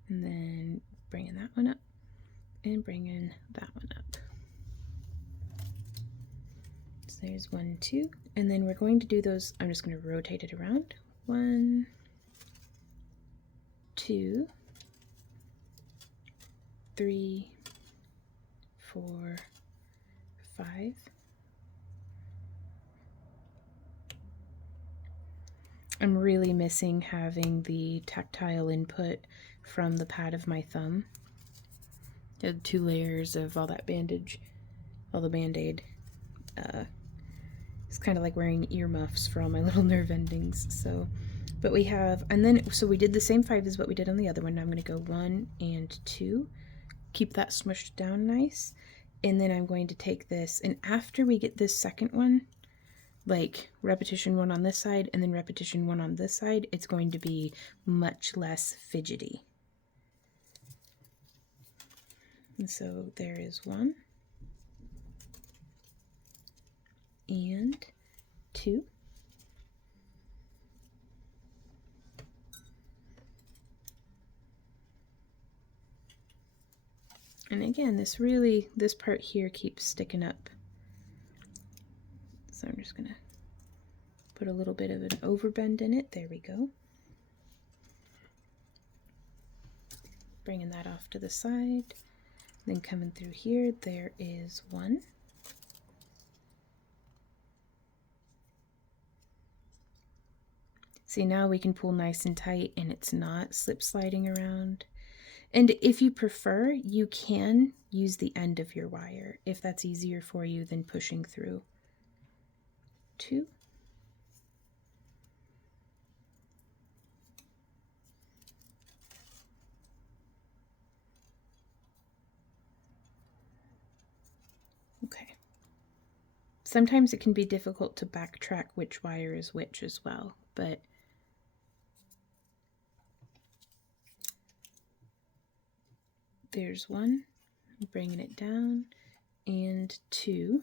And then bringing that one up and bringing that one up. So there's 1, 2, and then we're going to do those. I'm just going to rotate it around. 1, 2, 3, 4, 5. I'm really missing having the tactile input from the pad of my thumb. I had 2 layers of all that bandage, all the Band-Aid. It's kind of like wearing earmuffs for all my little nerve endings. So, but we have, and then, so we did the same 5 as what we did on the other one. Now I'm going to go 1 and 2, keep that smushed down nice. And then I'm going to take this, and after we get this second one, like repetition 1 on this side and then repetition 1 on this side, it's going to be much less fidgety. And so there is 1 and 2. And again, this part here keeps sticking up. So I'm just gonna put a little bit of an overbend in it. There we go. Bringing that off to the side. Then coming through here, there is 1. See, now we can pull nice and tight and it's not slip sliding around. And if you prefer, you can use the end of your wire if that's easier for you than pushing through. 2. Okay. Sometimes it can be difficult to backtrack which wire is which as well, but there's 1, bringing it down, and 2.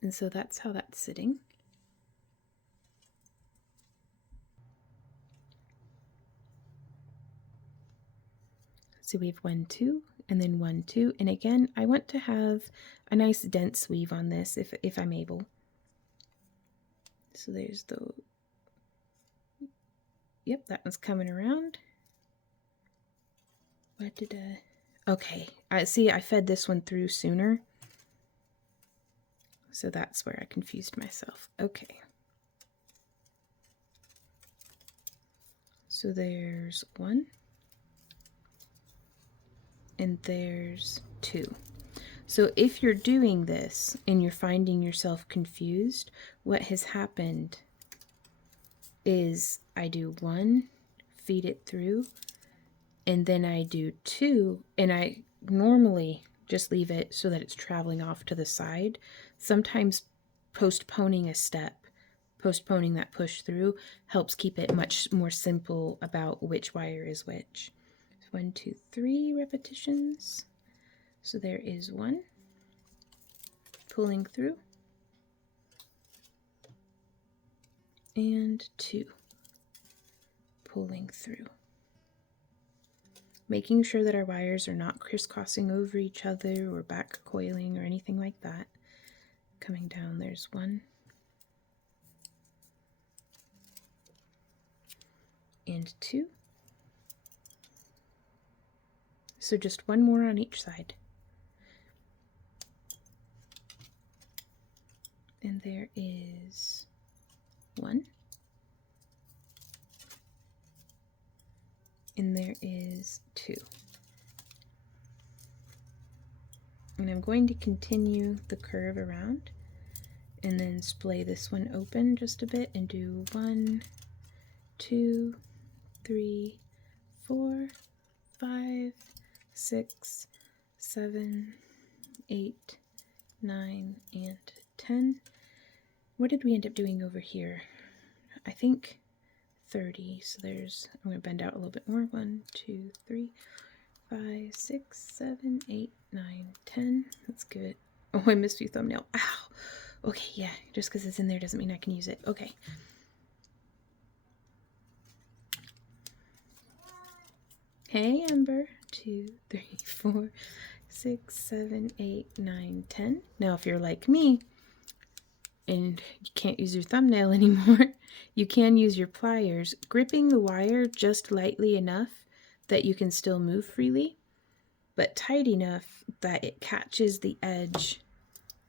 And so that's how that's sitting. So we have 1, 2, and then 1, 2. And again, I want to have a nice dense weave on this if I'm able. So there's the, yep, that one's coming around. What did okay, I see I fed this one through sooner. So that's where I confused myself. Okay. So there's 1. And there's 2. So if you're doing this and you're finding yourself confused, what has happened is I do 1, feed it through, and then I do 2, and I normally just leave it so that it's traveling off to the side. Sometimes postponing a step, postponing that push through, helps keep it much more simple about which wire is which. 1, 2, 3 repetitions. So there is 1, pulling through, and 2, pulling through. Making sure that our wires are not crisscrossing over each other or back coiling or anything like that. Coming down, there's 1, and 2. So just 1 more on each side. And there is 1. And there is 2. And I'm going to continue the curve around and then splay this one open just a bit and do 1, 2, 3, 4, 5, 6, 7, 8, 9, and 10. What did we end up doing over here? I think 30. So there's, I'm going to bend out a little bit more. 1, 2, 3, 5, 6, 7, 8, 9, 10. Let's give it. Oh, I missed your thumbnail. Ow. Okay, yeah. Just because it's in there doesn't mean I can use it. Okay. Hey, Ember. 2, 3, 4, 6, 7, 8, 9, 10. Now, if you're like me and you can't use your thumbnail anymore, you can use your pliers, gripping the wire just lightly enough that you can still move freely, but tight enough that it catches the edge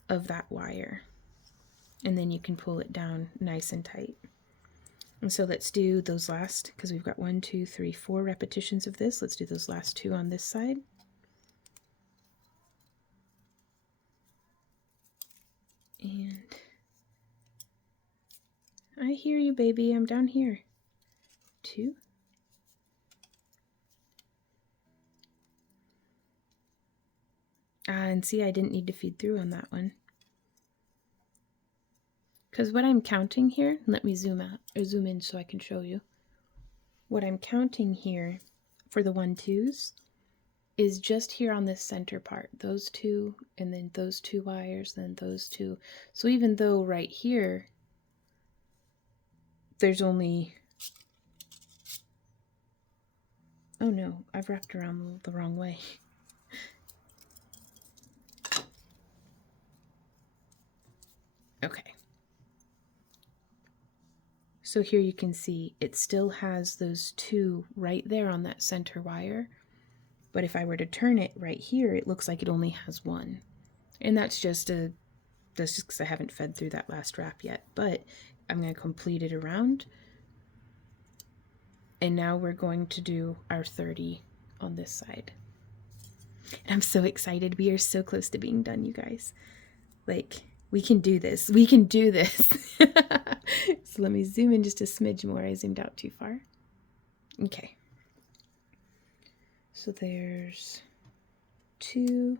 of that wire. And then you can pull it down nice and tight. And so let's do those last, because we've got 1, 2, 3, 4 repetitions of this. Let's do those last 2 on this side. And I hear you, baby. I'm down here. 2, And see, I didn't need to feed through on that one. Because what I'm counting here, let me zoom out or zoom in so I can show you. What I'm counting here for the 1-2s is just here on this center part. Those two, and then those 2 wires, then those 2. So even though right here, there's only... Oh no, I've wrapped around the wrong way. Okay. So here you can see it still has those 2 right there on that center wire. But if I were to turn it right here, it looks like it only has 1. And that's just because I haven't fed through that last wrap yet. But I'm going to complete it around. And now we're going to do our 30 on this side. And I'm so excited. We are so close to being done, you guys. Like, we can do this. We can do this. So let me zoom in just a smidge more. I zoomed out too far. Okay. So there's 2,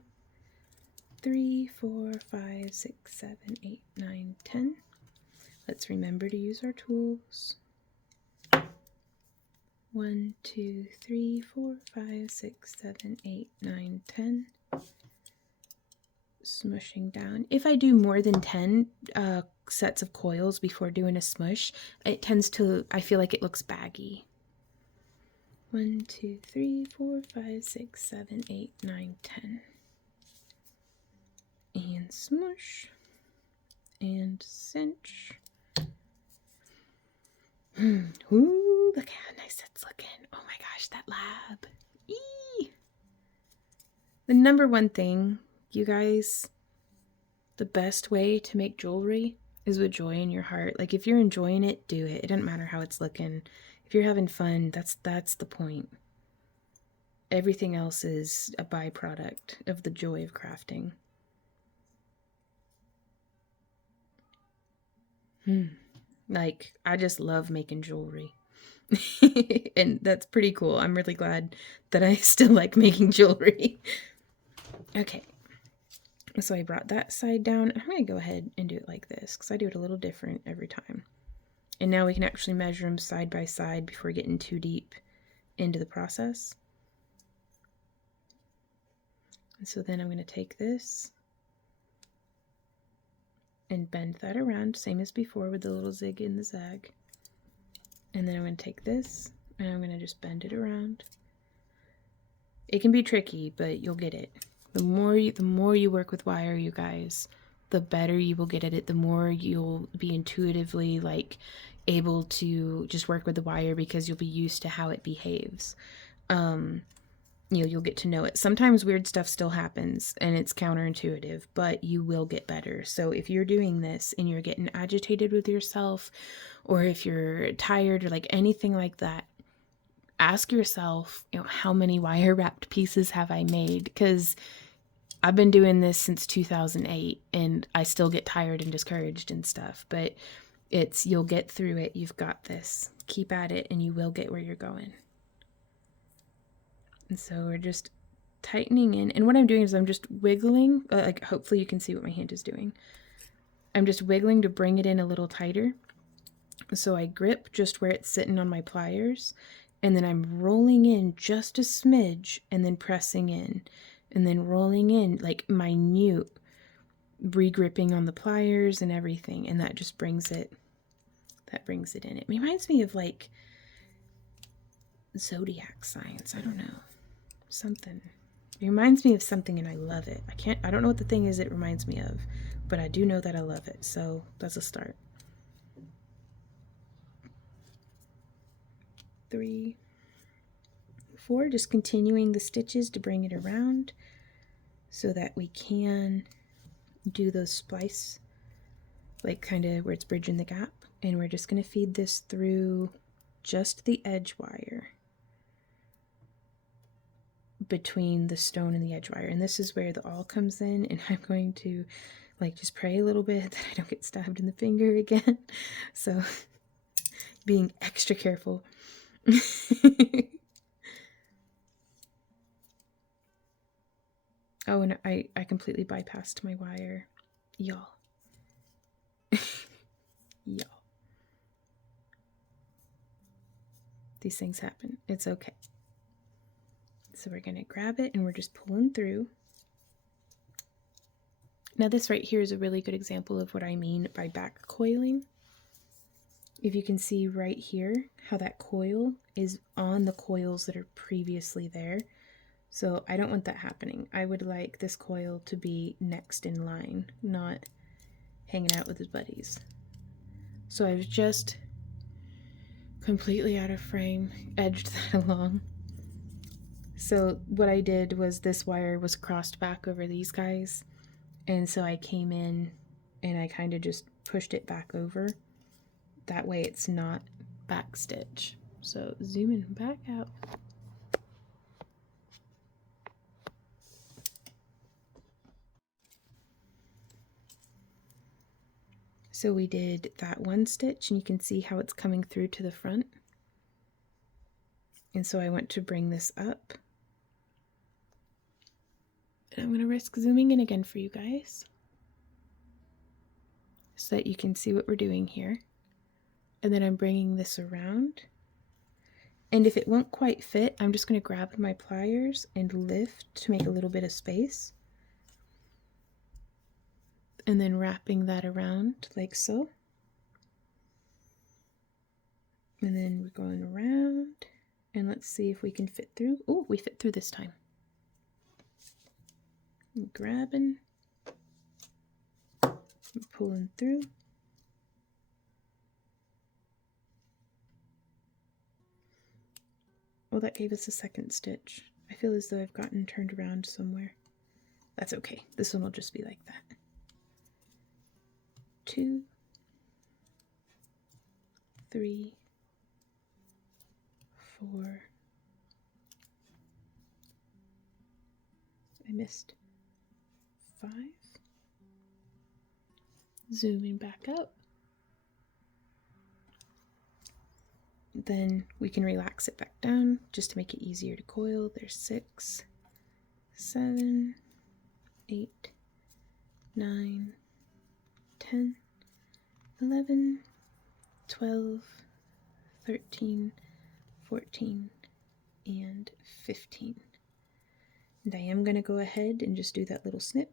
3, 4, 5, 6, 7, 8, 9, 10. Let's remember to use our tools. 1, 2, 3, 4, 5, 6, 7, 8, 9, 10. Smushing down. If I do more than 10 sets of coils before doing a smush, it tends to, I feel like it looks baggy. 1, 2, 3, 4, 5, 6, 7, 8, 9, 10. And smush. And cinch. Ooh, look how nice it's looking. Oh my gosh, that lab. Eee! The number one thing, you guys, the best way to make jewelry is with joy in your heart. Like, if you're enjoying it, do it. It doesn't matter how it's looking. If you're having fun, that's the point. Everything else is a byproduct of the joy of crafting. Like, I just love making jewelry. And that's pretty cool. I'm really glad that I still like making jewelry. Okay. So I brought that side down. I'm going to go ahead and do it like this because I do it a little different every time. And now we can actually measure them side by side before getting too deep into the process. And so then I'm going to take this and bend that around, same as before with the little zig and the zag. And then I'm going to take this and I'm going to just bend it around. It can be tricky, but you'll get it. The more you work with wire, you guys, the better you will get at it. The more you'll be intuitively like able to just work with the wire because you'll be used to how it behaves. You'll get to know it. Sometimes weird stuff still happens and it's counterintuitive, but you will get better. So if you're doing this and you're getting agitated with yourself, or if you're tired or like anything like that, ask yourself, how many wire wrapped pieces have I made? Because I've been doing this since 2008 and I still get tired and discouraged and stuff, but you'll get through it. You've got this. Keep at it and you will get where you're going. And so we're just tightening in. And what I'm doing is I'm just wiggling. Like, hopefully you can see what my hand is doing. I'm just wiggling to bring it in a little tighter. So I grip just where it's sitting on my pliers. And then I'm rolling in just a smidge and then pressing in. And then rolling in like minute, re-gripping on the pliers and everything. And that just brings it in. It reminds me of like zodiac signs. I don't know. Something. It reminds me of something and I love it. I don't know what the thing is it reminds me of, but I do know that I love it. So that's a start. 3, 4, just continuing the stitches to bring it around so that we can do those splice, like kind of where it's bridging the gap. And we're just going to feed this through just the edge wire between the stone and the edge wire. And this is where the awl comes in, and I'm going to like just pray a little bit that I don't get stabbed in the finger again. So being extra careful. Oh, and I completely bypassed my wire. Y'all. Y'all. These things happen. It's okay. So we're going to grab it and we're just pulling through. Now this right here is a really good example of what I mean by back coiling. If you can see right here how that coil is on the coils that are previously there. So I don't want that happening. I would like this coil to be next in line, not hanging out with his buddies. So I've just completely out of frame edged that along. So what I did was this wire was crossed back over these guys, and so I came in and I kind of just pushed it back over. That way it's not back stitch. So zooming back out. So we did that one stitch and you can see how it's coming through to the front. And so I went to bring this up. And I'm going to risk zooming in again for you guys so that you can see what we're doing here. And then I'm bringing this around. And if it won't quite fit, I'm just going to grab my pliers and lift to make a little bit of space. And then wrapping that around like so. And then we're going around. And let's see if we can fit through. Oh, we fit through this time. I'm grabbing. I'm pulling through. Well, that gave us a second stitch. I feel as though I've gotten turned around somewhere. That's okay. This one will just be like that. 2, 3, 4. I missed 5. Zooming back up. Then we can relax it back down just to make it easier to coil. There's 6, 7, 8, 9, 10, 11, 12, 13, 14, and 15. And I am going to go ahead and just do that little snip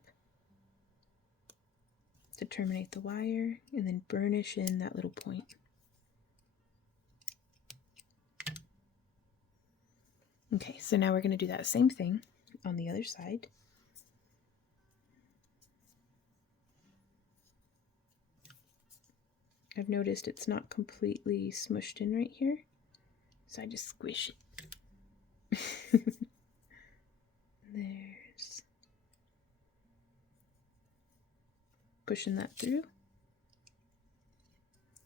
to terminate the wire and then burnish in that little point. Okay, so now we're going to do that same thing on the other side. I've noticed it's not completely smushed in right here, so I just squish it. There's pushing that through.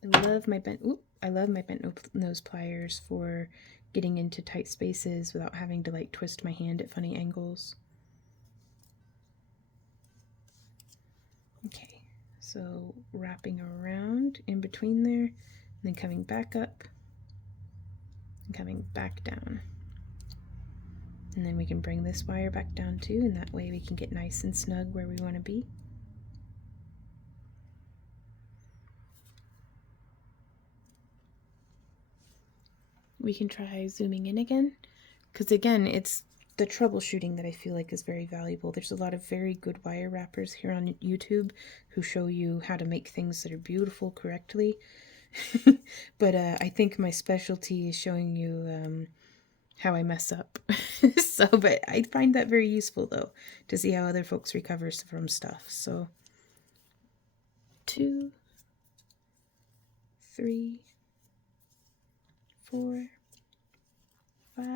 I love my bent nose pliers for getting into tight spaces without having to like twist my hand at funny angles. Okay, so wrapping around in between there, and then coming back up and coming back down. And then we can bring this wire back down too, and that way we can get nice and snug where we want to be. We can try zooming in again, because again, it's the troubleshooting that I feel like is very valuable. There's a lot of very good wire wrappers here on YouTube who show you how to make things that are beautiful correctly. But I think my specialty is showing you how I mess up. But I find that very useful though, to see how other folks recover from stuff. So 2, 3, 4, 5,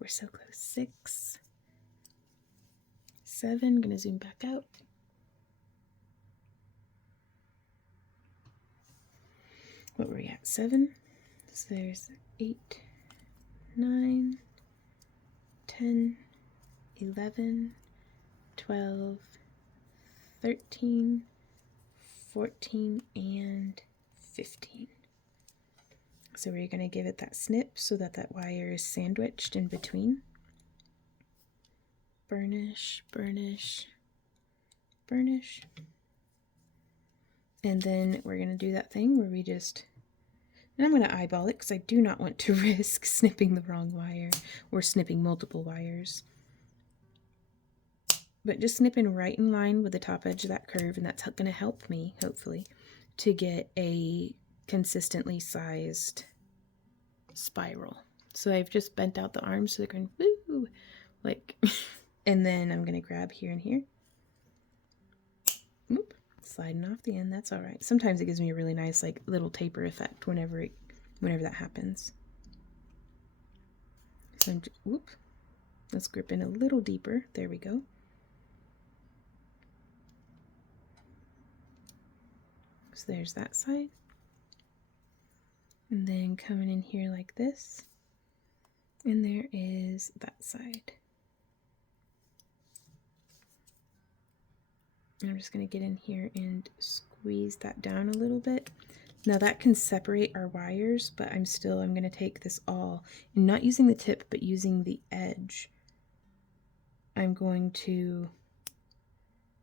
we're so close, 6, 7, gonna zoom back out. What were we at? 7, so there's 8, 9, 10, 11, 12, 13, 14, and 15. So we're going to give it that snip so that that wire is sandwiched in between. burnish, burnish, burnish. And then we're going to do that thing where we just, and I'm going to eyeball it because I do not want to risk snipping the wrong wire or snipping multiple wires. But just snipping right in line with the top edge of that curve, and that's going to help me, hopefully, to get a consistently sized spiral. So I've just bent out the arms so they're going woo, like, and then I'm going to grab here and here. Oop, sliding off the end, that's all right. Sometimes it gives me a really nice like little taper effect whenever that happens. So I'm just, whoop, let's grip in a little deeper. There we go. So there's that side. And then coming in here like this. And there is that side. I'm just going to get in here and squeeze that down a little bit. Now that can separate our wires, but I'm going to take this all, and not using the tip, but using the edge. I'm going to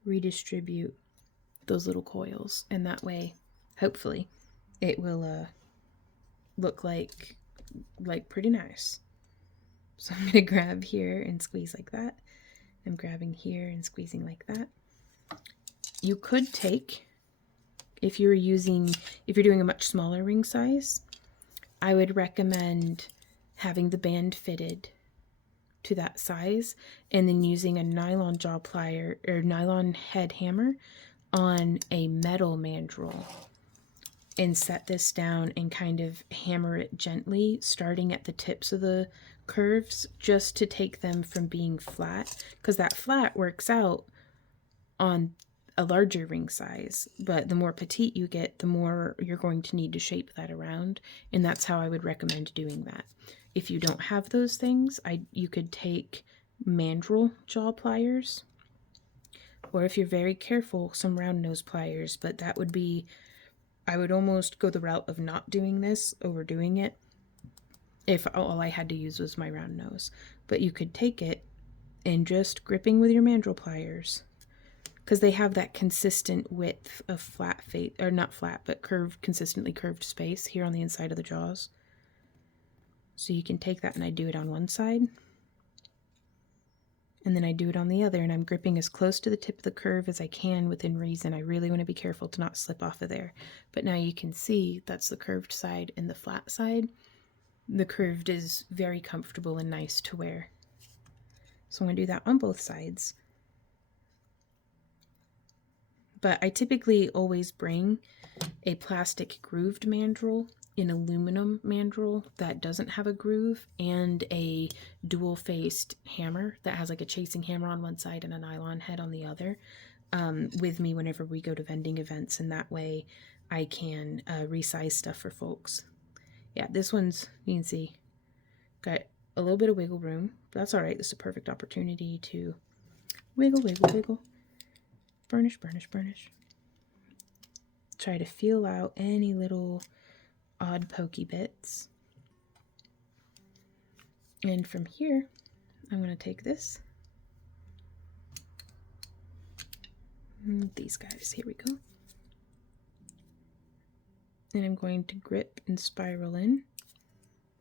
redistribute those little coils, and that way, hopefully, it will look like pretty nice. So I'm going to grab here and squeeze like that. I'm grabbing here and squeezing like that. You could take, if you're doing a much smaller ring size, I would recommend having the band fitted to that size and then using a nylon jaw plier or nylon head hammer on a metal mandrel and set this down and kind of hammer it gently, starting at the tips of the curves, just to take them from being flat, because that flat works out on a larger ring size, but the more petite you get, the more you're going to need to shape that around, and that's how I would recommend doing that. If you don't have those things, you could take mandrel jaw pliers, or if you're very careful, some round nose pliers, but that would be, I would almost go the route of not doing this, overdoing it, if all I had to use was my round nose. But you could take it and just gripping with your mandrel pliers, because they have that consistent width of flat face, or not flat, but curved, consistently curved space here on the inside of the jaws. So you can take that, and I do it on one side, and then I do it on the other, and I'm gripping as close to the tip of the curve as I can within reason. I really want to be careful to not slip off of there. But now you can see that's the curved side and the flat side. The curved is very comfortable and nice to wear. So I'm going to do that on both sides. But I typically always bring a plastic grooved mandrel, an aluminum mandrel that doesn't have a groove, and a dual-faced hammer that has like a chasing hammer on one side and a nylon head on the other with me whenever we go to vending events, and that way I can resize stuff for folks. Yeah, this one's, you can see, got a little bit of wiggle room, but that's all right. This is a perfect opportunity to wiggle, wiggle, wiggle. Burnish, burnish, burnish. Try to feel out any little odd pokey bits. And from here, I'm going to take this. These guys, here we go. And I'm going to grip and spiral in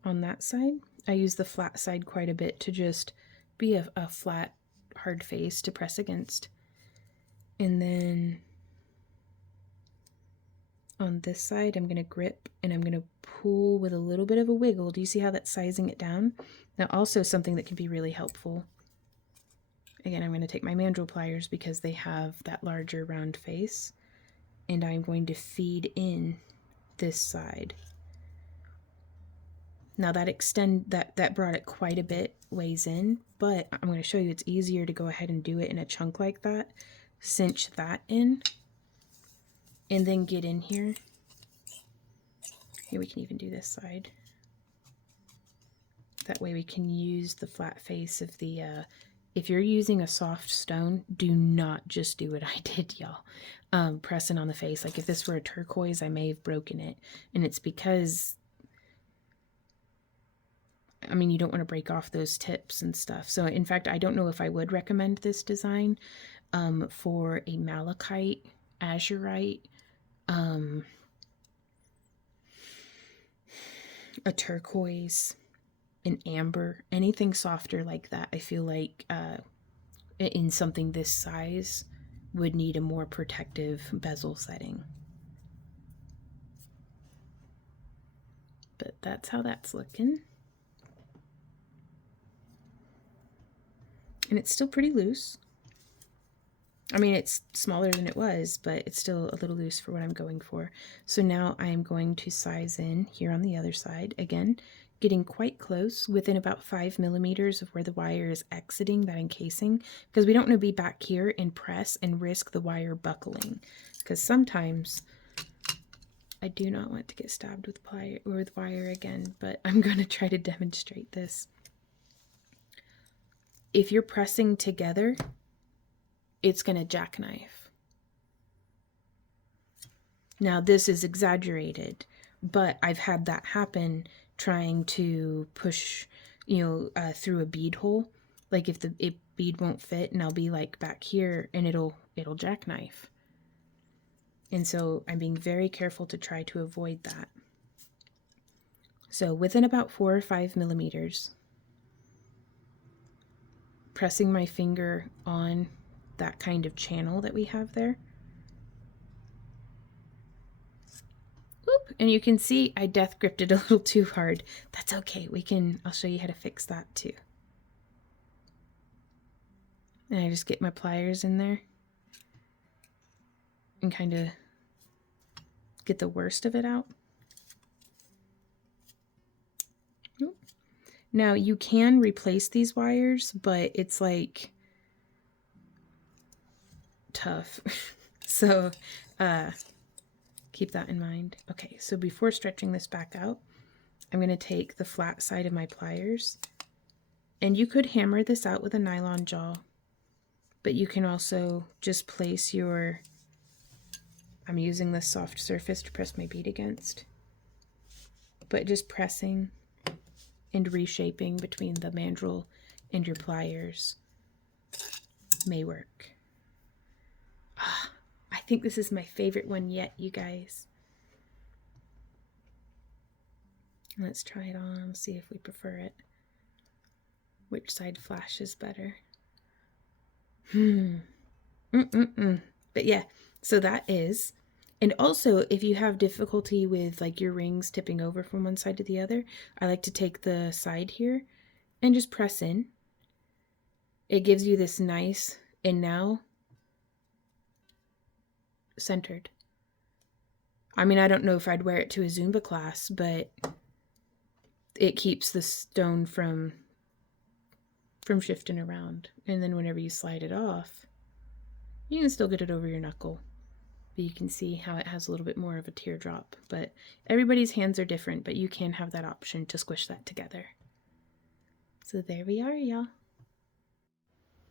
on that side. I use the flat side quite a bit to just be a flat, hard face to press against. And then on this side, I'm going to grip and I'm going to pull with a little bit of a wiggle. Do you see how that's sizing it down? Now also something that can be really helpful. Again, I'm going to take my mandrel pliers because they have that larger round face, and I'm going to feed in this side. Now that brought it quite a bit ways in, but I'm going to show you it's easier to go ahead and do it in a chunk like that. Cinch that in, and then get in here. Here we can even do this side. That way we can use the flat face of the, if you're using a soft stone, do not just do what I did, y'all. Pressing on the face. Like if this were a turquoise, I may have broken it. And it's because I mean, you don't want to break off those tips and stuff. So in fact, I don't know if I would recommend this design for a malachite, azurite, a turquoise, an amber, anything softer like that. I feel like in something this size would need a more protective bezel setting. But that's how that's looking. And it's still pretty loose. I mean, it's smaller than it was, but it's still a little loose for what I'm going for. So now I am going to size in here on the other side. Again, getting quite close, within about 5 millimeters of where the wire is exiting that encasing, because we don't want to be back here and press and risk the wire buckling. Because sometimes I do not want to get stabbed with plier or with wire again, but I'm going to try to demonstrate this. If you're pressing together, it's going to jackknife. Now this is exaggerated, but I've had that happen trying to push, through a bead hole. Like if the bead won't fit, and I'll be like back here and it'll jackknife. And so I'm being very careful to try to avoid that. So within about 4 or 5 millimeters, pressing my finger on that kind of channel that we have there. Oop, and you can see I death gripped it a little too hard. That's okay. I'll show you how to fix that too. And I just get my pliers in there and kind of get the worst of it out. Oop. Now you can replace these wires, but it's like tough. So keep that in mind. Okay, so before stretching this back out, I'm going to take the flat side of my pliers, and you could hammer this out with a nylon jaw, but you can also just place I'm using this soft surface to press my bead against, but just pressing and reshaping between the mandrel and your pliers may work. I think this is my favorite one yet, you guys. Let's try it on, see if we prefer it. Which side flashes better? But yeah, so that is. And also, if you have difficulty with like your rings tipping over from one side to the other, I like to take the side here and just press in. It gives you this nice, and now centered. I mean, I don't know if I'd wear it to a Zumba class, but it keeps the stone from shifting around. And then whenever you slide it off, you can still get it over your knuckle. But you can see how it has a little bit more of a teardrop. But everybody's hands are different, but you can have that option to squish that together. So there we are, y'all.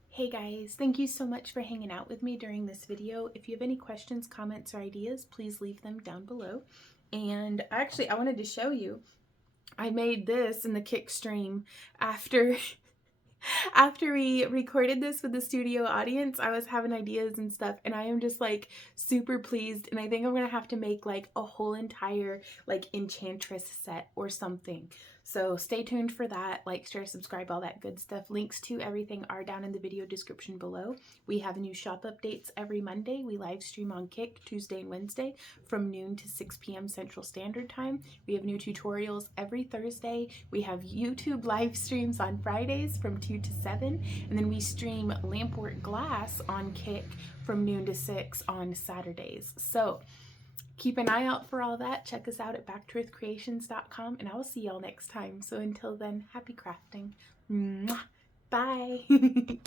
Hey guys, thank you so much for hanging out with me during this video. If you have any questions, comments, or ideas, please leave them down below. And actually, I wanted to show you, I made this in the kick stream after we recorded this with the studio audience. I was having ideas and stuff, and I am just like super pleased, and I think I'm gonna have to make like a whole entire like enchantress set or something. So stay tuned for that. Like, share, subscribe, all that good stuff. Links to everything are down in the video description below. We have new shop updates every Monday. We live stream on Kick Tuesday and Wednesday from noon to 6 p.m. Central Standard Time. We have new tutorials every Thursday. We have YouTube live streams on Fridays from 2 to 7. And then we stream Lampwork Glass on Kick from noon to 6 on Saturdays. So keep an eye out for all that. Check us out at backtoearthcreations.com, and I will see y'all next time. So until then, happy crafting. Mwah. Bye.